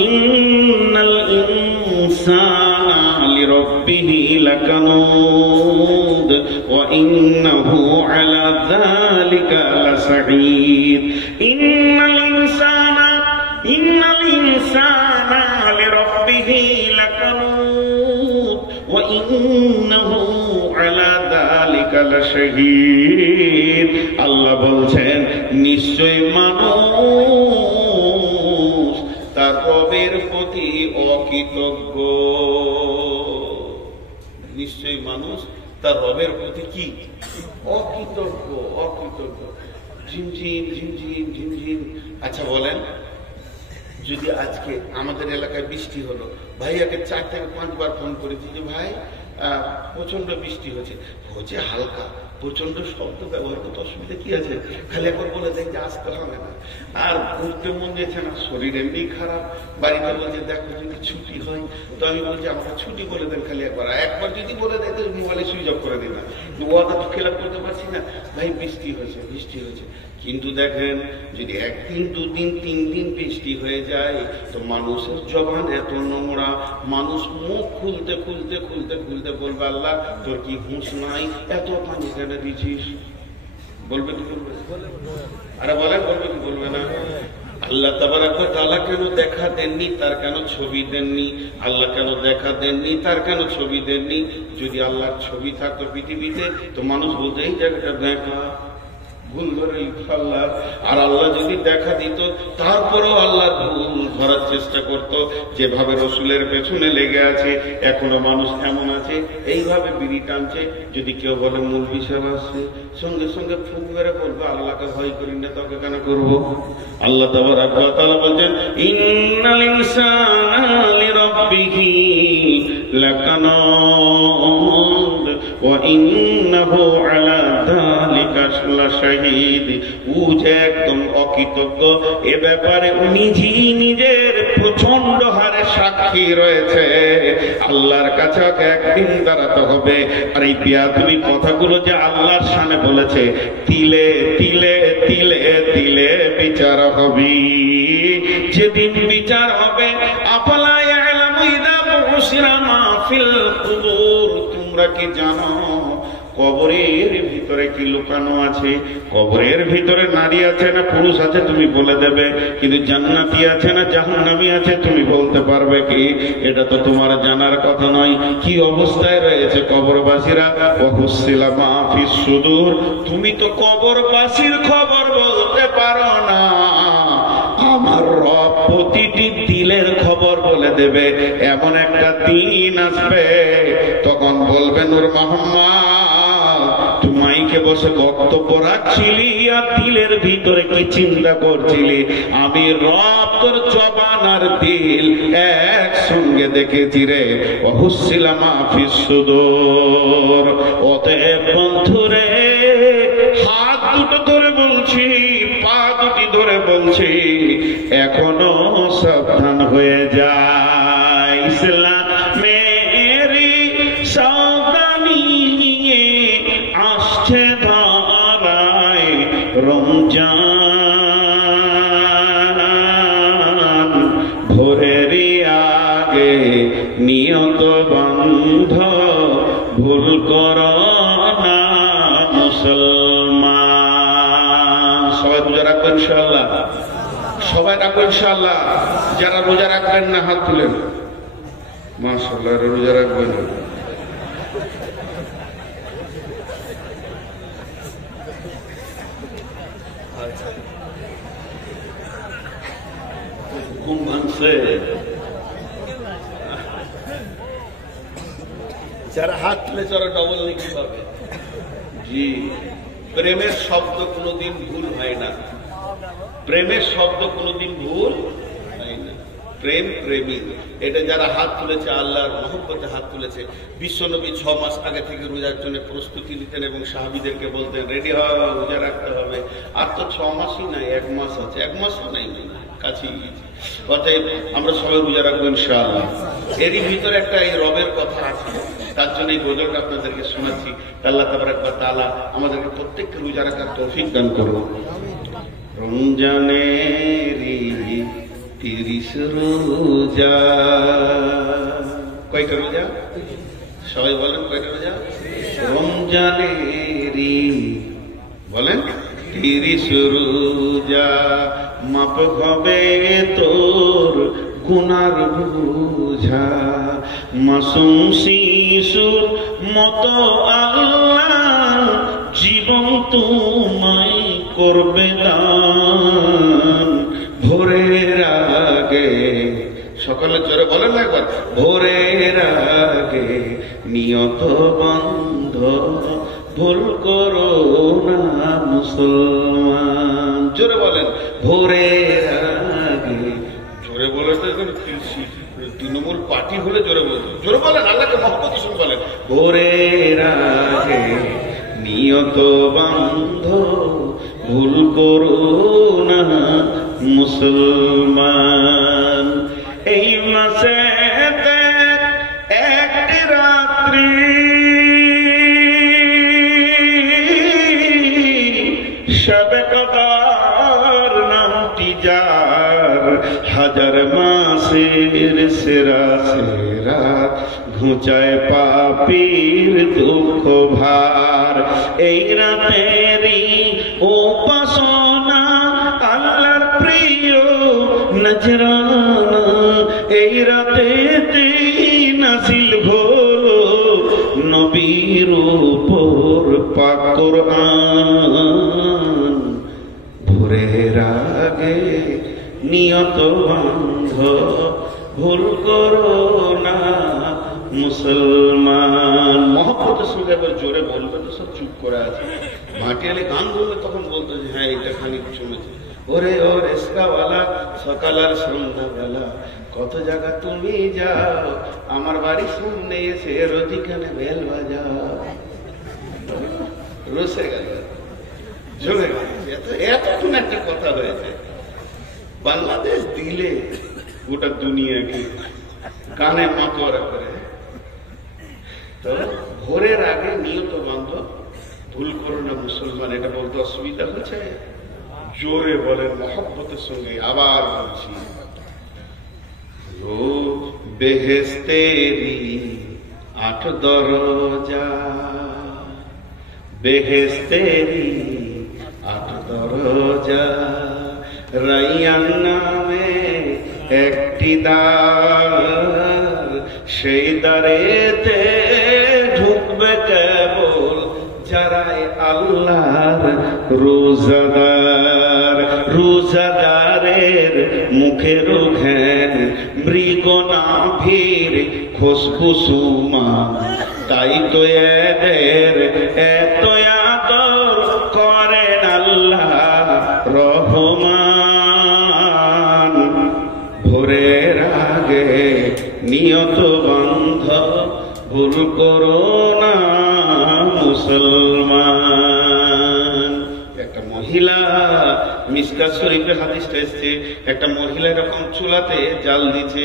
إن الإنسان لربه لكنود وإنه على ذلك لشهيد إن الإنسان لربه لكنود وإنه على ذلك لشهيد। আল্লাহ বলছেন নিশ্চয় মানুষ তার রবের প্রতি অকৃতজ্ঞ। নিশ্চয় মানুষ তার রবের প্রতি কি অকৃতজ্ঞ। ঝিমঝিম ঝিমঝিম ঝিমঝিম। আচ্ছা বলেন, যদি আজকে আমাদের এলাকায় বৃষ্টি হলো, ভাইয়াকে 4 থেকে 5 বার ফোন করেছি যে ভাই প্রচন্ড বৃষ্টি হচ্ছে, হালকা, প্রচন্ড শব্দ ব্যবহার করতে অসুবিধা কি আছে, খালি একবার বলে দেয় যে আসতে হবে না। আর ঘুরতে মন দিয়েছে না, শরীর এমনি খারাপ, বাড়িতে বলছে দেখো যদি ছুটি হয়, তো আমি বলছি আমাকে ছুটি বলে দেন খালি একবার যদি বলে দেয় তো মোবাইলে সুইচ অফ করে দিন না, ওয়াদা তো খেলাপ করতে পারছি না। ভাই বৃষ্টি হয়েছে। কিন্তু দেখেন যদি 1 দিন 2 দিন 3 দিন বৃষ্টি হয়ে যায় তো মানুষের জবান এত নোংরা, মানুষ মুখ খুলতে বলবে আল্লাহ তোর কি হুঁশ নাই, এত পানি কেন দিছিস? বলবে কি বলবে? আরে বলে বলবে কি বলবে না? আল্লাহ তাবারক ওয়া তাআলা কেন দেখা দেননি, তার কেন ছবি দেননি? আল্লাহ কেন দেখা দেননি, তার কেন ছবি দেননি? যদি আল্লাহর ছবি থাকতো পৃথিবীতে তো মানুষ বলতো এই জায়গাটা দেখা, ভুল ধরে আল্লাহ। আর আল্লাহ যদি দেখা দিত তারপরেও আল্লাহ ভুল ধরার চেষ্টা করত। যেভাবে রসুলের পেছনে লেগে আছে এখনো মানুষ এমন আছে এইভাবে বিড়ি টানছে, যদি কেউ বলে মৌলভী সাহেব আসছে সঙ্গে সঙ্গে ফুক মেরে বলবে আল্লাহকে ভয় করি না, তোকে কেন করবো? আল্লাহ তাবারক ওয়া তাআলা বলেন ইন্নাল ইনসানা লিরাব্বিহি লাকানুদ ওয়া ইন্নাহু আলা যালিকা লাশাহীদ। ও যে একদম অকৃতজ্ঞ, এ ব্যাপারে নিজের প্রচন্ড হারে সাক্ষী রয়েছে। আল্লাহর কাছে একদিন দাঁড়াতে হবে। আর এই বেয়াদবি কথাগুলো যে আল্লাহর সামনে বলেছে, তিলে তিলে তিলে তিলে বিচার হবে। যেদিন বিচার হবে আফালা ইয়ালামু ইযা বুশিরা মা ফিল কুবুর, তোমরা কি জানো কবরের ভিতরে কি লুকানো আছে? কবরের ভিতরে নারী আছে না পুরুষ আছে তুমি বলে দেবে, কিন্তু জান্নাতি আছে না জাহান্নামী আছে তুমি বলতে পারবে কি? এটা তো তোমার জানার কথা নয়। কি অবস্থায় রয়েছে কবরবাসীরা? ওয়াহুসিলা মা ফিস সুদূর, তুমি তো কবরবাসীর খবর বলতে পারো না। আমার রব প্রতিটি দিলের খবর বলে দেবে। এমন একটা দিন আসবে তখন বলবে নূর মোহাম্মদ তুমি মাইকে বসে বক্তব্য রাখছিলি আর দিলের ভিতরে কি চিন্তা করছিলি? আমি রব তোর জবান আর দিল একসঙ্গে দেখেছি রে। ওয়াহুসিলা মা ফিস সুদূর। অতএব বন্ধুরে হাত দুটো ধরে বলছি, পা দুটি ধরে বলছি, এখনো সাবধান হয়ে যায়। ইসলামেরি সাবধানী নিয়ে আসছে ধরায় রমজান, ভোরেরই আগে নিয়ত বন্ধ ভুল করো না মুসলমান। সবাই রোজা রাখবেন ইনশাআল্লাহ, সবাই রাখবেন ইনশাআল্লাহ। যারা রোজা রাখবেন না হাত তুলেন। মাশাআল্লাহ, রোজা রাখবেন। ঘুম ভাঙছে। যারা হাত তুলে চড়া ডবল নেকি পাবে। জি প্রেমের শব্দ কোনোদিন ভুল হয় না, প্রেমের শব্দ কোনোদিন ভুল হয় না। প্রেম প্রেমী, এটা যারা হাত তুলেছে আল্লাহর মহব্বতে হাত তুলেছে। বিশ্বনবী 6 মাস আগে থেকে রোজার জন্য প্রস্তুতি নিতেন এবং সাহাবীদেরকে বলতেন রেডি হও, রোজা রাখতে হবে। আর তো 6 মাসই নাই, 1 মাস আছে, 1 মাসও নাই, কাছেই গিয়েছে। অতএব আমরা সবাই রোজা রাখবো ইনশাআল্লাহ। এরই ভিতরে একটা এই রবের কথা আছে, তার জন্য এই গজলটা আপনাদেরকে শোনাচ্ছি। আল্লাহ তাবারক ওয়া তাআলা আমাদেরকে প্রত্যেককে রোজা রাখার তৌফিক দান করুন। রমজানেরই 30 রোজা, কয়টা রোজা? সবাই বলেন কয়টা রোজা? রমজানেরই বলেন 30 রোজা, মাপ হবে তোর গুনার বোঝা। মাসুম শিশুর মতো আল্লাহ জীবন তোমায় করবে দান। ভোরের আগে, সকালে জোরে বলেন না একবার, ভোরের আগে নিয়ত বন্ধ ভুল করো না মুসলমান। জোরে বলেন, ভোরের আগে। জোরে বলে তো তৃণমূল পার্টি হলে জোরে বলতো। জোরে বলেন, আল্লাহকে মহব্বত শুনে বলেন, ভোরের আগে নিয়ত বন্ধ ভুল করো না মুসলমান। এই মাসে একটি রাত্রি শবে কদর নামটি যার, হাজার মাসের সেরা সেরাত ঘুচায় পাপীর দুঃখ ভার। এই রাতেরই উপাসনা আল্লাহর প্রিয় নজরানা, এই রাতেতেই নাজিল হলো নবীর উপর পাক কোরআন। ভোরের আগে নিয়ত বন্ধ ভুল করো না মুসলমান। মহব্বতের সঙ্গে একবার জোরে বলবে তো সব চুপ করে আছে। ভাটিয়ালি গান বলবে তখন বলতো যে হ্যাঁ এটা খানিক শুনেছি। ওরে ও রেস্কাওয়ালা সকাল আর সন্ধ্যাবেলা কত জায়গা তুমি যাও, আমার বাড়ির সামনে এসে রোজিখানে বেল বাজাও। রসে গেল, জমে গেছে। এতক্ষণ একটা কথা হয়েছে, বাংলাদেশ দিলে গোটা দুনিয়াকে কানে মাতোয়ারা করে। তো ভোরের আগে নিয়ত বান্ধব ভুল করো না মুসলমান, এটা বলতে অসুবিধা হচ্ছে? জোরে বলেন মহব্বতের সঙ্গে। আবার বলছি, বেহেশতেরি 8 দরজা, বেহেশতেরি 8 দরজা, রাইয়ান নামে একটি দ্বার, সেই দ্বারেতে ঢুকবে কেবল যারাই আল্লাহর রোজাদার। রোজাদারের মুখের ঘ্যান মৃগ নাভির খুশবুসুমা, তাই তো এদের এত আদর করেন আল্লাহ রহমান। ভোরের আগে নিয়ত বন্ধ ভুল করো না মুসলমান। একটা মহিলা, মিশকাত শরীফের হাদিসটা এসছে, একটা মহিলা এরকম চুলাতে জাল দিচ্ছে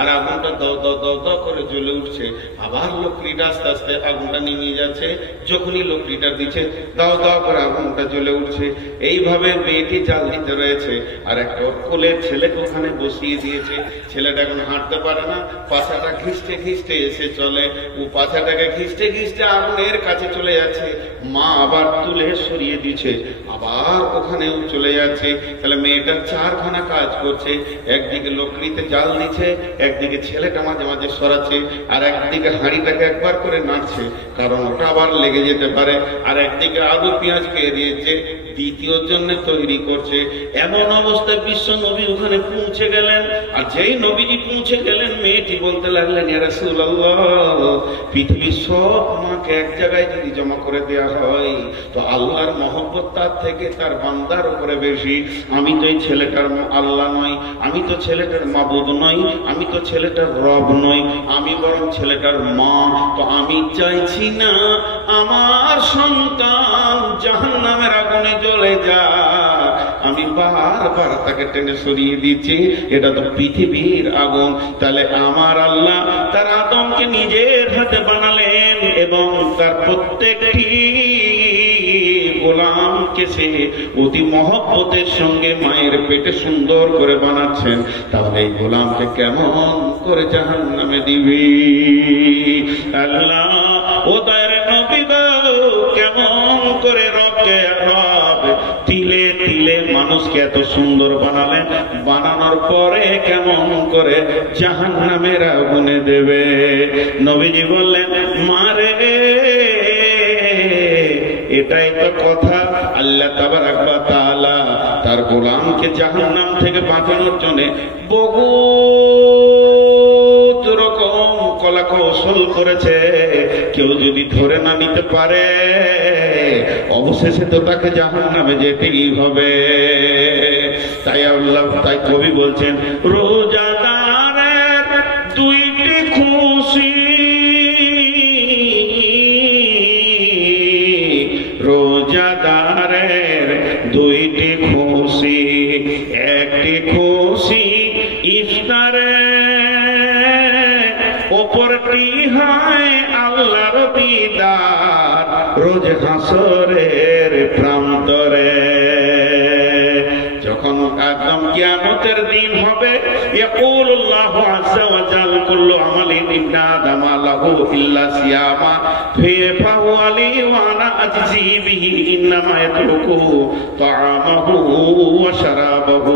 আর আগুনটা দাও দাও দাও দাও করে জ্বলে উঠছে। আবার লকড়িটা আস্তে আস্তে আগুনটা নিয়ে যাচ্ছে, যখনই লকড়িটা দিচ্ছে দাও দাও করে আগুনটা জ্বলে উঠছে। এইভাবে মেয়েটি জাল দিতে রয়েছে আর একটা কোলের ছেলেকে ওখানে বসিয়ে দিয়েছে। ছেলেটা এখন হাঁটতে পারে না, পাছাটা ঘিসতে ঘিসতে এসে চলে, ও পাছাটাকে ঘিসতে ঘিসতে আগুনের কাছে চলে যাচ্ছে। মা আবার তুলে সরিয়ে দিচ্ছে, আবার আবার ওখানেও চলে যাচ্ছে। তাহলে মেয়েটা চারখানা কাজ করছে, একদিকে লকড়িতে জাল দিচ্ছে, একদিকে ছেলেটা মাঝে মাঝে সরাচ্ছে, আর একদিকে হাঁড়িটাকে একবার করে নাড়ছে, কারণ ওটা আবার লেগে যেতে পারে, আর একদিকে আলু পেঁয়াজ পেয়ে দিয়েছে, দ্বিতীয়র জন্য তৈরি করছে। এমন অবস্থায় বিশ্ব নবী ওখানে পৌঁছে গেলেন। আর যেই নবীজি পৌঁছে গেলেন, মেয়েটি বলতে লাগলেন, ইয়া রাসূলুল্লাহ, পৃথিবীর সব মাকে এক জায়গায় যদি জমা করে দেওয়া হয় তো আল্লাহর মহব্বত তার থেকে তার বান্দার উপরে বেশি। আমি তো এই ছেলেটার আল্লাহ নই, আমি তো ছেলেটার মাবুদ নই, আমি তো ছেলেটার রব নই, আমি বরং ছেলেটার মা। তো আমি চাইছি না আমার সন্তান জাহান্নামের আগুনে জ্বলে যাক। আমি বারবার তাকে টেনে সরিয়ে দিচ্ছি, এটা তো পৃথিবীর আগুন। তাহলে আমার আল্লাহ তার আদমকে নিজের হাতে বানালেন এবং তার প্রত্যেকটি গোলামকে সে অতি মহব্বতের সঙ্গে মায়ের পেটে সুন্দর করে বানাচ্ছেন। তাহলে এই গোলামকে কেমন করে জাহান্নামে দিবি? আল্লাহ ও তার নবী গো, কেমন করে রবকে রব তিলে তিলে মানুষকে এত সুন্দর বানালেন, বানানোর পরে কেমন করে জাহান্নামের আগুনে দেবে? নবীজি বললেন, মারে এটাই তো কথা। আল্লাহ তাবারাক ওয়া তাআলা তার গোলামকে জাহান্নাম থেকে বাঁচানোর জন্য বহুত রকম কলা কৌশল করেছে। কেউ যদি ধরে না নিতে পারে, অবশেষে তো তাকে জাহান্নামে যেতেই হবে। তাই কবি বলছেন, রোজাদারের দুইটি খুশি, রোজাদারের দুইটি খুশি, একটি খুশি ইফতারে, অপরটি হয় আল্লাহর দিদার রোজ হাসরের প্রান্তরে। যখন একদম কিয়ামতের দিন হবে, ইয়াকুলুল্লাহু আযজা ওয়া জাল কুল্লু আমালিন ইবনা আদম লাহু ইল্লা সিয়ামা ফাহুয়া লি ওয়া আনা আজজি বিহি ইন্নামা ইয়াতরুকু তাআমাহু ওয়া শারাবাহু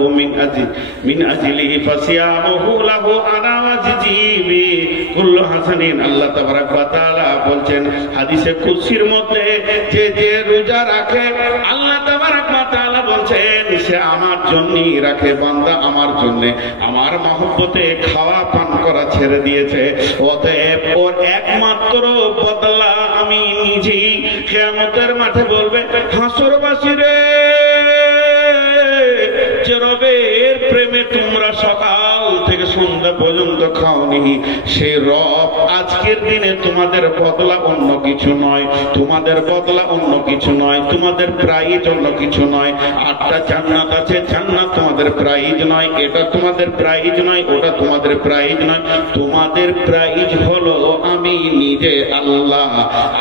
মিন আজলিহি ফাসিয়ামুহু লাহু আনা আজজি বিহি কুল্লু হাসানিন। আল্লাহ তাবারাক ওয়া তাআলা বলছেন হাদিসে কুদসির মধ্যে, যে যে রোজা রাখে, আল্লাহ তাবারাক ওয়া তাআলা বলছেন সে আমার জন্যই রাখে। বান্দা আমার জন্য, আমার মহব্বতে খাওয়া পান করা ছেড়ে দিয়েছে, অতএব ওর একমাত্র বদলা আমি নিজেই। কিয়ামতের মাঠে বলবে, হাসরবাসী রে, যে রবের প্রেমে তোমরা সকাল থেকে সন্ধ্যা পর্যন্ত খাওনি, সে রব আজকের দিনে তোমাদের বদলা অন্য কিছু নয়, তোমাদের বদলা অন্য কিছু নয়, তোমাদের প্রাইজ অন্য কিছু নয়। 8টা জান্নাত আছে, জান্নাত তোমাদের প্রাইজ নয়, এটা তোমাদের প্রাইজ নয়, ওটা তোমাদের প্রাইজ নয়। তোমাদের প্রাইজ হলো আমি নিজে আল্লাহ।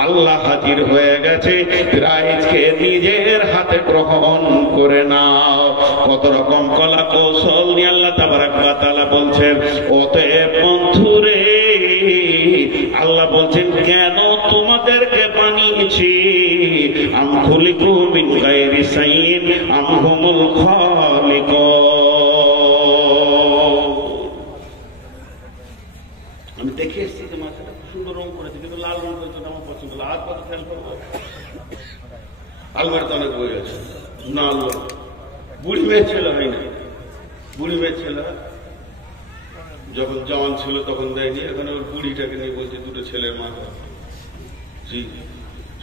আল্লাহ হাজির হয়ে গেছে, প্রাইজকে নিজের হাতে গ্রহণ করে নাও। কত রকম কলা কৌশল নিয়ে আল্লাহ তাবারাক ওয়া তাআলা বলছেন। অতএব বন্ধুরে, আল্লাহ বলছেন কেন তোমাদেরকে বানিয়েছি, আম খুলিকু মিন গায়রি শাইইন আম হুমুল খালিকুন। আমি দেখে এসেছি যে মাথাটা সুন্দর রং করেছে, কিন্তু লাল রং করেছে, আমার পছন্দ। আর কত খেয়াল করবো, আলমারিতে অনেক বই আছে না। বুড়ি মেয়ে ছেলে হয় না, বুড়ি মেয়ে ছেলে যখন জওয়ান ছিল তখন দেয়নি, এখন ওর বুড়িটাকে নিয়ে বলছে দুটো ছেলের মা। জি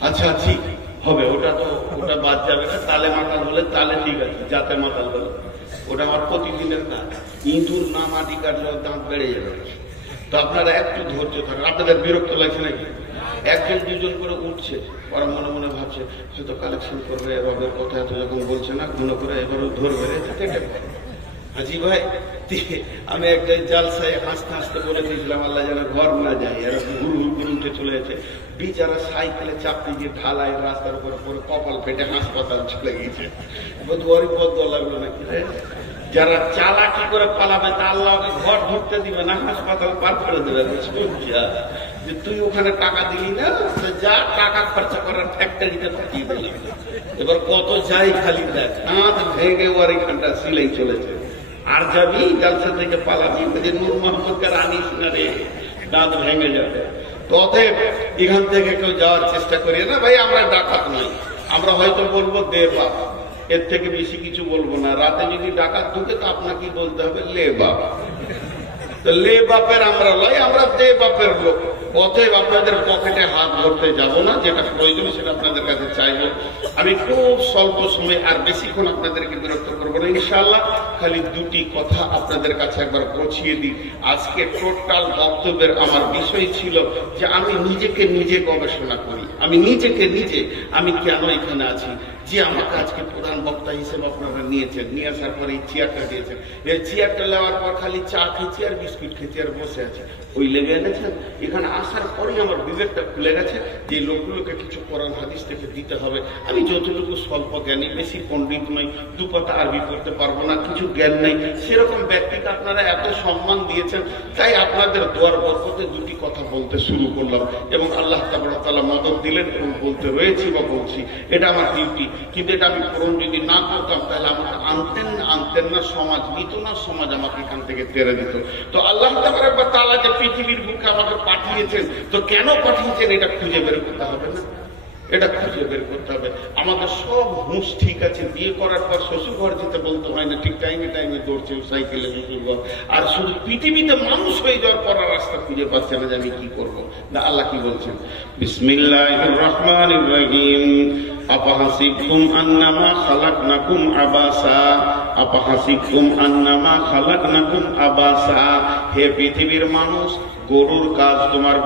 আচ্ছা ঠিক হবে, ওটা তো ওটা বাদ যাবে না। তালে মাতাল বলে তালে ঠিক আছে, যাতে মাতাল বলে ওটা আমার প্রতিদিনের কাজ। ইঁদুর না মাটি কাটলে দাঁত বেড়ে যাবে। তো আপনারা একটু ধৈর্য থাকেন। আপনাদের বিরক্ত লাগছে নাকি? একজন দুজন করে উঠছে, ওরা মনে মনে ভাবছে হয়তো কালেকশন করবে, এভাবের কথা এত যখন বলছে না, গুলো করে এবারও ধরবে। হাজি ভাই, আমি একটা জালসায় হাসতে হাসতে বলে দিয়েছিলাম আল্লাহ যেন ঘর না যায়, এরকম গুরু গুরু উঠে চলে গেছে। বিচারা সাইকেলে চাপতে গিয়ে ঢালাই রাস্তার উপরে পরে কপাল ফেটে হাসপাতাল চলে গিয়েছে। বদুয়ারি বদুয়া লাগলো নাকি? যারা চালাকি করে পালাবে তা আল্লাহকে ঘর ঢুকতে দিবে না, হাসপাতাল পার করে দেবে। যে তুই ওখানে টাকা দিলি না, যা টাকা খরচা করার ফ্যাক্টরিতে পাঠিয়ে দিলি। এবার কত যাই খালি দেখ, হাত ভেঙে ওর এখানটা সিলেই চলেছে। আর যাবি জালসা থেকে পালাবি, নূর মোহাম্মদকে আনিস না রে, দাঁত ভেঙে যাবে। অতএব এখান থেকে কেউ যাওয়ার চেষ্টা করি না ভাই। আমরা ডাকাত নই, আমরা হয়তো বলবো দে বাপ, এর থেকে বেশি কিছু বলবো না। রাতে যদি ডাকাত ঢুকে তো আপনাকে বলতে হবে লে বাপ। তো লে বাপের আমরা লয়, আমরা দে বাপের লোক। অতএব আপনাদের পকেটে হাত ধরতে যাব না, যেটা প্রয়োজন সেটা আপনাদের কাছে চাইবো। আমি খুব স্বল্প সময় আর বেশিক্ষণ আপনাদেরকে বিরক্ত করবো না ইনশাআল্লাহ। খালি দুটি কথা আপনাদের কাছে একবার পৌঁছিয়ে দিই। আজকে টোটাল বক্তব্যের আমার বিষয় ছিল যে আমি নিজেকে নিজে গবেষণা করি, আমি নিজেকে নিজে, আমি কেন এখানে আছি। যে আমাকে আজকে প্রধান বক্তা হিসেবে আপনারা নিয়েছেন, নিয়ে আসার পরে এই চেয়ারটা দিয়েছেন, এই চেয়ারটা নেওয়ার পর খালি চা খেয়েছি আর বিস্কুট খেয়েছি আর বসে আছি, ওই লেগে এনেছেন। এখানে আসার পরেই আমার বিবেকটা খুলে গেছে যে এই লোকগুলোকে কিছু কোরআন হাদিস থেকে দিতে হবে। আমি যতটুকু স্বল্প জ্ঞানী, বেশি পণ্ডিত নই, দু কথা আরবি করতে পারবো না, কিছু জ্ঞান নেই, সেরকম ব্যক্তিকে আপনারা এত সম্মান দিয়েছেন, তাই আপনাদের দোয়ার বরকতে দুটি কথা বলতে শুরু করলাম এবং আল্লাহ তাআলা মদদ দিলেন এবং বলতে রয়েছি বা বলছি। এটা আমার ডিউটি। কিন্তু এটা আমি পূরণ যদি না করতাম তাহলে আমাকে আনতেন না সমাজ, নিত না সমাজ, আমাকে এখান থেকে তেড়ে দিত। তো আল্লাহ তাআলা যে পৃথিবীর বুকে আমাকে পাঠিয়েছেন, তো কেন পাঠিয়েছেন এটা খুঁজে বের করতে হবে না? এটা খুঁজে বের করতে হবে। আমাদের সব হুঁশ ঠিক আছে, বিয়ে করার পর শ্বশুর ঘর যেতে বলতে হয় না, ঠিক টাইমে টাইমে দৌড়ছে সাইকেলে শ্বশুর ঘর। আর শুধু পৃথিবীতে মানুষ হয়ে যাওয়ার পর রাস্তা খুঁজে পাচ্ছে না যে আমি কি করবো। না, আল্লাহ কি বলছেন? বিসমিল্লাহির রহমানির রহিম। আপাহাসিবতুম আন্নামা খালাকনাকুম আবাসা, আপাহাসিবতুম আন্নামা খালাকনাকুম আবাসা। হে পৃথিবীর মানুষ, গরুর কাজ তোমার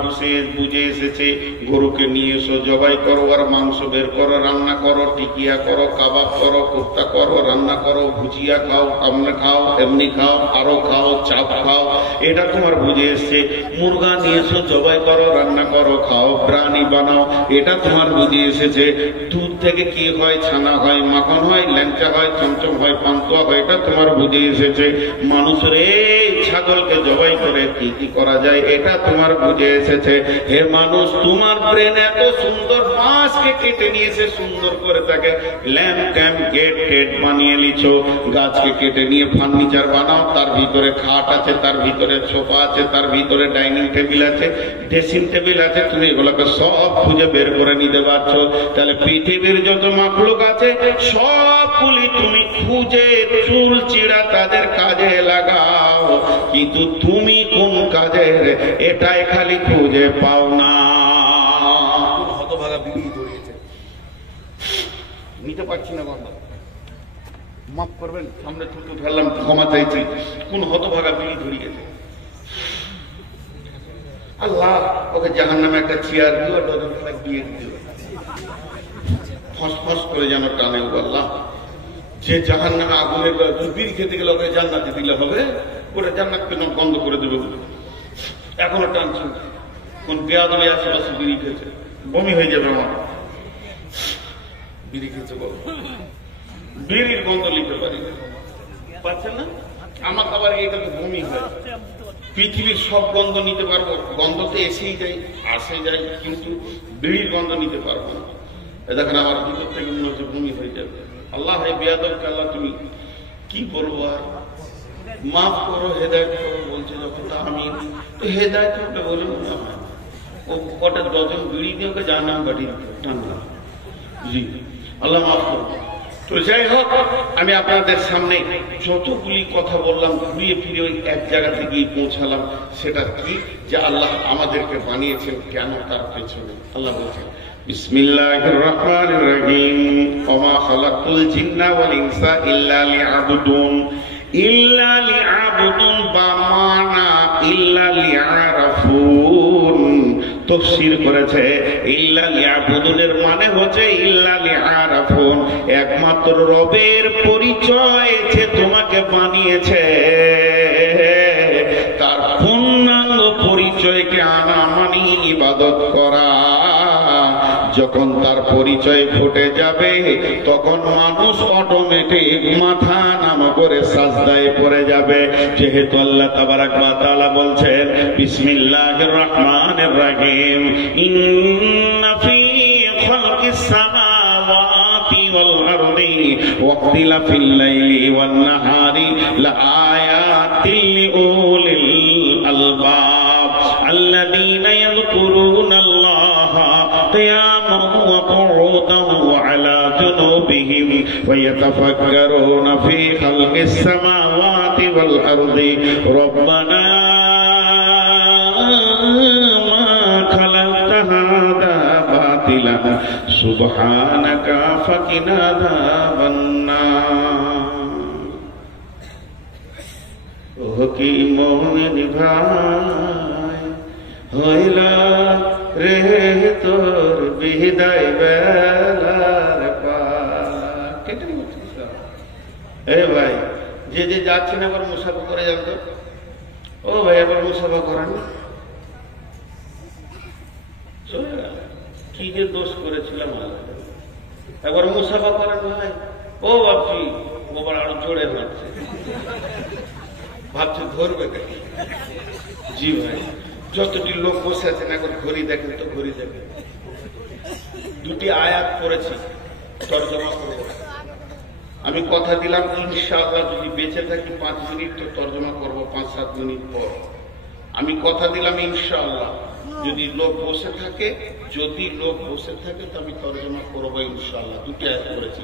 বুঝে এসেছে। গরুকে নিয়ে এসো, জবাই করো, আর মাংস বের করো, রান্না করো, টিকিয়া করো, কাবাব করো, কোফতা করো, রান্না করো, ভুজিয়া খাও, কামড়ে খাও, এমনি খাও, আরো খাও, চাপ খাও, এটা তোমার বুঝে এসছে। মুরগা নিয়ে এসো, জবাই করো, রান্না করো, খাও, প্রাণী বানাও, এটা তোমার বুঝে এসেছে। দুধ থেকে কি হয়? ছানা হয়, মাখন হয়, ল্যাংচা হয়, চমচম হয়, পান্তুয়া হয়, এটা তোমার বুঝে এসেছে। মানুষের এই ছাগলকে জবাই করে কি কি করা যায়, এটা তোমার বুঝে এসেছে। হে মানুষ, তোমার ব্রেন এত সুন্দর, বাঁশকে কেটে নিয়েছে সুন্দর করে, তাকে ল্যাম্প ট্যাম্প গেট টেট বানিয়ে লিছো। গাছকে কেটে নিয়ে ফার্নিচার বানাও, তার ভিতরে খাট আছে, তার ভিতরে সোফা আছে, তার ভিতরে ডাইনিং টেবিল আছে, ড্রেসিং টেবিল আছে। তুমি এগুলোকে সব খুঁজে বের করে নিতে পারছো। তাহলে পৃথিবীর যত মাখলুক আছে সবগুলি তুমি খুঁজে চুল চিড়া তাদের কাজে লাগাও, কিন্তু তুমি কোন কাজের এটাই খালি খুঁজে পাও না। হতভাগা বিড়ি ধরিয়েছে, নিতে পারছি না বাবা, মাফ করবেন, সামনে তুলতে ফেললাম, ক্ষমা চাইছি। কোন হতভাগা বিড়ি ধরিয়েছে? আল্লাহ ওকে জাহান্নামে একটা চেয়ার দিও, ডজন ফ্লাইট দিয়ে দিও, ফস ফস করে যেন টানে। আল্লাহ, যে জাহান্নামে আগুনে বিড়ি খেতে গেলে ওকে জান্নাতে দিলে হবে, ওটা জান্নাতকে বন্ধ করে দেবে। এখনো টানছি, কোন বেয়াদবি আশেপাশে বিড়ি খেয়েছে, বমি হয়ে যাবে আমার। বিড়ি খেয়েছে বলো, বিড়ির গন্ধ লিখতে পারি পাচ্ছেন না? আমার আবার এইটাকে বমি হয়। পৃথিবীর সব গন্ধ নিতে পারবো, গন্ধ তো এসেই যায়, আসে যায়, কিন্তু বিড়ির গন্ধ নিতে পারবো না। দেখেন আমার ভিতর থেকে মনে হচ্ছে বমি হয়ে যাবে। আল্লাহ, এই বেয়াদবকে আল্লাহ তুমি কি বলবো, আর মাফ করো, হেদায়ত করো বলছে যখন, আমি তো হেদায়ত করতে বলে মনে হয় ও কটা ডজন বিড়ি দিয়ে ওকে জানাম বাড়ি টানলাম। জি, আল্লাহ মাফ করো। তো যাই হোক, আমি আপনাদের সামনে যতগুলি কথা বললাম ঘুরিয়ে ফিরে ওই এক জায়গাতে গিয়ে পৌঁছালাম। সেটা কি? যে আল্লাহ আমাদেরকে বানিয়েছেন কেন, তার পেছনে আল্লাহ বলছেন বিসমিল্লাহির রহমানির রহিম। ওমা খালাকতুল জিন্না ওয়াল ইনসা ইল্লা লিয়াবুদুন। ইল্লা লিয়াবুদুন বা মানা ইল্লা লিয়ারাফুন। তাফসীর করেছে ইল্লা লিয়াবুদুনের মানে হচ্ছে ইল্লা লিয়ারাফুন, একমাত্র রবের পরিচয় যে তোমাকে বানিয়েছে, তার পূর্ণাঙ্গ পরিচয়কে আনা মানে ইবাদত করা। যখন তার পরিচয় ফুটে যাবে তখন মানুষ অটোমেটিক মাথা নাম করে সাজদায় পড়ে যাবে। যেহেতু আল্লাহ তাবারাক ওয়া তাআলা বলছেন বিসমিল্লাহির রহমানির রহিম, ইন্না ফি খালকিস সামাওয়াতি ওয়াল আরদি ওয়াখতিলাফিল লাইলি ওয়ান নাহারি লাআয়াতিন লিউলিল আলবাব الذين يذكرون الله قياما وقعودا وعلى جنوبهم ويتفكرون في خلق السماوات والأرض ربنا ما خلقت هذا باطلا سبحانك فقنا عذاب النار। কি মোমিন ভাই হইলা রে তোর বিদায় বেলার পার। কেটে এ ভাই যে যে যাচ্ছেন আবার মুসাফা করে যান তো। ও ভাই আবার মুসাফা করেন, কি যে দোষ করেছিলাম একবার মুসাফা করেন ভাই। ও বাপজি বাবার আরো জোরে মারছে, ভাবছে ধরবে নাকি। জি ভাই যতটি লোক বসে আছেন এখন ঘড়ি দেখেন তো, ঘড়ি দেখেন। দুটি আয়াত পড়েছি, তর্জমা করব। আমি কথা দিলাম ইনশাআল্লাহ যদি বেঁচে থাকি 5 মিনিট তো তর্জমা করব 5-7 মিনিট পর। আমি কথা দিলাম ইনশাআল্লাহ যদি লোক বসে থাকে তো আমি তর্জমা করবো ইনশাআল্লাহ। দুটি আয়াত পড়েছি,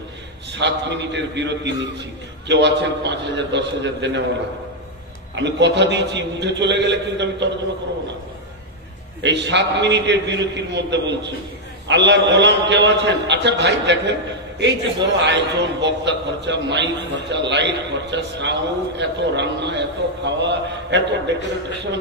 7 মিনিটের বিরতি নিচ্ছি। কেউ আছেন 5,000 10,000 দেনে বলা? আমি কথা দিয়েছি উঠে চলে গেলে কিন্তু আমি তর্জমা করবো না। এই 7 মিনিটের বিরতির মধ্যে বলছি আল্লাহর গোলাম কেউ আছেন? আচ্ছা ভাই দেখেন, এই যে বড় আয়োজন, বক্তা খরচা, মাইক খরচা, লাইট খরচা, সাউন্ড, এত রান্না, এত খাওয়া, এত ডেকোরেশন,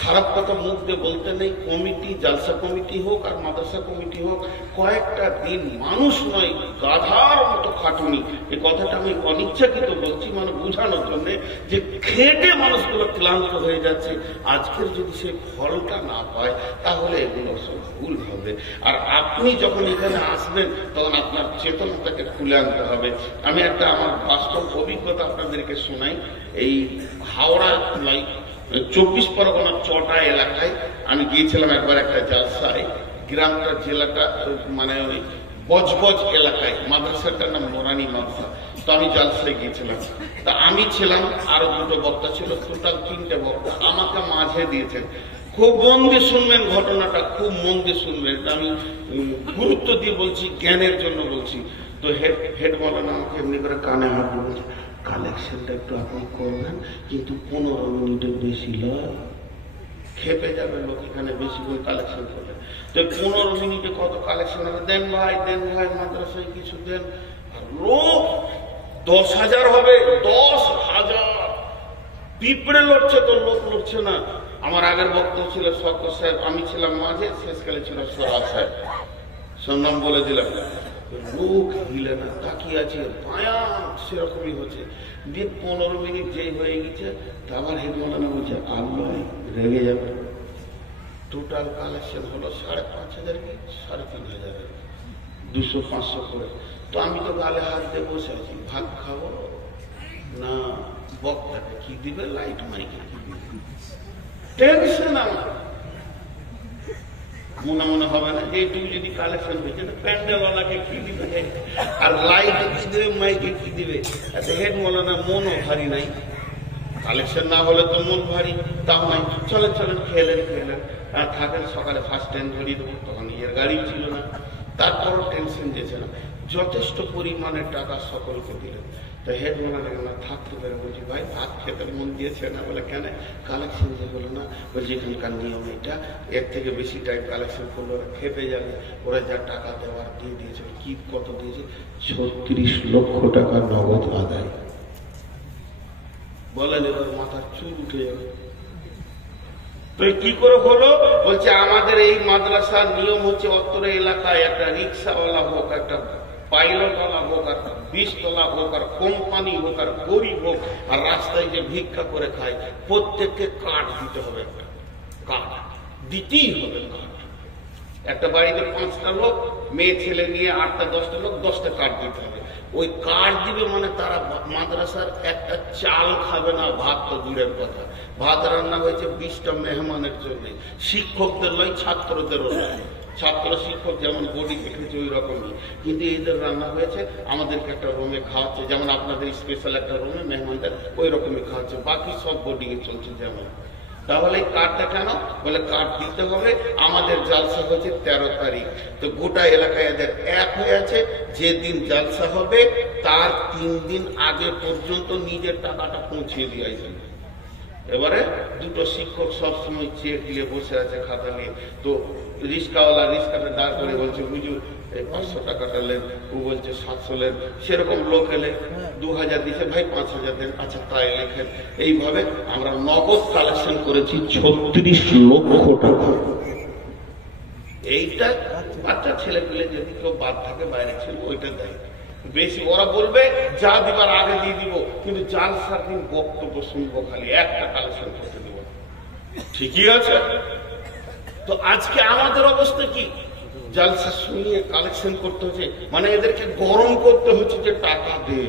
খারাপ কথা মুখ দিয়ে বলতে নেই। কমিটি, জালসা কমিটি হোক আর মাদ্রাসা কমিটি হোক, কয়েকটা দিন মানুষ নয় গাধার মতো খাটুনি। এই কথাটা আমি অনিচ্ছাকৃত বলছি, মানে বোঝানোর জন্য যে খেটে মানুষগুলো ক্লান্ত হয়ে যাচ্ছে। আজকের যদি সেই ফলটা না পায় তাহলে এগুলো সব ভুল হবে। আর আপনি যখন এখানে আসবেন তখন আপনার চেতনাটাকে খুলে আনতে হবে। আমি একটা আমার বাস্তব অভিজ্ঞতা আপনাদেরকে শোনাই। এই হাওড়া 24 পরগনার চটা এলাকায় আমি গিয়েছিলাম একবার একটা জালসায়। গ্রামটা, জেলাটা মানে ওই বজবজ এলাকায়, মাদ্রাসাটার নাম মোরানি মাদ্রাসা। তো আমি জালসায় গিয়েছিলাম। তা আমি ছিলাম, আরো 2টো বক্তা ছিল, টোটাল 3টে বক্তা। আমাকে মাঝে দিয়েছেন। খুব মন দিয়ে শুনবেন ঘটনাটা, খুব মন দিয়ে শুনবেন। এটা আমি গুরুত্ব দিয়ে বলছি, জ্ঞানের জন্য বলছি। তো হেড মাওলানা আমাকে এমনি করে কানে হাত বলছে, কালেকশনটা একটু আপনি করবেন, কিন্তু 15 মিনিটের বেশি লয়। খেপে যাবে লোক এখানে বেশিক্ষণ কালেকশন করবে। তো 15 মিনিটে কত কালেকশন হবে? দেন ভাই মাদ্রাসায় কিছু দেন। লোক 10,000 হবে, 10,000। পিঁপড়ে লড়ছে তো লোক লড়ছে না। আমার আগের বক্তব্য ছিল শকর সাহেব, আমি ছিলাম মাঝে, শেষকালে ছিল সোহাগ সাহেব, সন্ধান বলে দিলাম। লোক হিলে না, তাকিয়ে আছে, পায়া সেরকমই হচ্ছে। দিয়ে 15 মিনিট যেই হয়ে গেছে, তা আমার হেড মাওলানা বলছে আল্লাহ রেগে যাবে। টোটাল কালেকশন হলো 5,500 কি 3,500, 200-500 করে। তো আমি তো গালে হাত দিয়ে বসে আছি, ভাত খাবো না বক্তাকে কি দিবে, লাইট মাইকে কি দিবে, টেনশন আমার। মনে হবে না এইটুকু যদি কালেকশন হয়েছে না, প্যান্ডেলওয়ালাকে কি দিবে, আর লাইটে কি দিবে, মাইকে কি দিবে। হেড মাওলানা মনও ভারী নাই, কালেকশন না হলে তো মন ভারী, তাও নাই। চলেন খেলেন আর থাকেন, সকালে ফার্স্ট ট্রেন ধরিয়ে দেবো। তখন নিজের গাড়ি ছিল না, তারপরও টেনশন যেছে না। যথেষ্ট পরিমাণের টাকা সকলকে দিলেন। তো হেড মাওলানা থাকতে পারে, বলছি ভাই ভাত খেতে মন দিয়েছে না? বলে কেন? কালেকশন যে হলো না। বলছি এখানকার নিয়ম এটা, এর থেকে বেশি টাইম কালেকশন করলে ওরা খেপে যাবে। ওরা যা টাকা দেওয়ার দিয়ে দিয়েছে। কি কত দিয়েছে? 36 লক্ষ টাকা নগদ আদায়। বলেন এবার মাথার চুল উঠে যাবে। তো কি করে হলো? বলছে আমাদের এই মাদ্রাসার নিয়ম হচ্ছে অত্র এলাকায় একটা রিক্সাওয়ালা হোক, একটা পাইলটওয়ালা হোক, আর 20 তলা হোক, আর কোম্পানি হোক, আর গরিব হোক, আর রাস্তায় যে ভিক্ষা করে খায়, প্রত্যেককে কার্ড দিতে হবে। একটা কার্ড দিতেই হবে। কার্ড একটা বাড়িতে 5টা লোক, মেয়ে ছেলে নিয়ে 8টা 10টা লোক 10টা কার্ড দিতে হবে। ওই কার্ড দিবে মানে তারা মাদ্রাসার একটা চাল খাবে না, ভাত তো দূরের কথা। ভাত রান্না হয়েছে 20টা মেহমানের জন্য, শিক্ষকদের নয়, ছাত্রদেরও নয়। ছাত্র শিক্ষক যেমন বডি দেখেছে ওই রকমই, কিন্তু এদের রান্না হয়েছে আমাদেরকে একটা রুমে খাওয়াচ্ছে, যেমন আপনাদের স্পেশাল একটা রুমে মেহমানদের ওই রকমই খাওয়াচ্ছে, বাকি সব বোর্ডিং এ চলছে যেমন। তাহলে কার্ডটা কেন বলে কার্ড দিতে হবে। আমাদের জালসা হচ্ছে 13 তারিখ, তো গোটা এলাকায় এদের এক হয়ে আছে, যেদিন জালসা হবে তার 3 দিন আগে পর্যন্ত নিজের টাকাটা পৌঁছিয়ে দিয়ে যাবে। এবারে দুটো শিক্ষক সবসময় চেক নিয়ে বসে আছে, খাতা নিয়ে। তো রিক্সাওয়ালা রিক্সাটা দাঁড় করে বলছে, হুজুর এই 500 টাকাটা নেন, ও বলছে 700 নেন। সেরকম লোক এলে 2000 দিচ্ছে, ভাই 5000 দেন, আচ্ছা তাই লেখেন। এইভাবে আমরা নগদ কালেকশন করেছি 36 লক্ষ টাকা। এইটা বাচ্চা ছেলে পেলে যদি কেউ বাদ থাকে বাইরে ছিল ওইটা দেয় বেশি। ওরা বলবে যা দিবার আগে দিয়ে দিব, কিন্তু জালসার দিন বক্তব্য শুনবো, খালি একটা কালেকশন করতে দিব। ঠিকই আছে। তো আজকে আমাদের অবস্থা কি? জালসা শুনিয়ে কালেকশন করতে হচ্ছে, মানে এদেরকে গরম করতে হচ্ছে যে টাকা দে,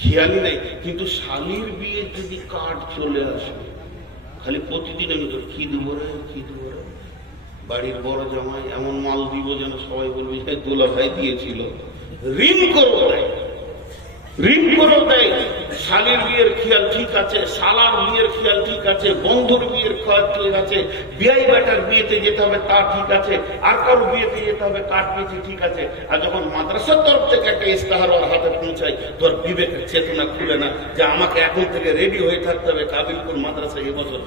খেয়ালই নাই। কিন্তু শালির বিয়ে যদি কার্ড চলে আসে, খালি প্রতিদিন আমি তো কি দেবো রে, কি দেবো রে। বাড়ির বড় জামাই এমন মাল দিব যেন সবাই বলবে যে দোলা ভাই দিয়েছিল। ঋণ করবো দেয়, ঋণ করেও দেয়। শালির বিয়ের খেয়াল ঠিক আছে, শালার বিয়ের খেয়াল ঠিক আছে, বন্ধুর বিয়ের খেয়াল ঠিক আছে, বিয়াই বেটার বিয়েতে যেতে হবে তা ঠিক আছে, আর কারো বিয়েতে যেতে হবে কার্ড পেয়েছে ঠিক আছে। আর যখন মাদ্রাসার তরফ থেকে একটা ইস্তাহার ওর হাতে পৌঁছায়, তোর বিবেকের চেতনা খুলে না যে আমাকে এখন থেকে রেডি হয়ে থাকতে হবে কাবিলপুর মাদ্রাসা এবছর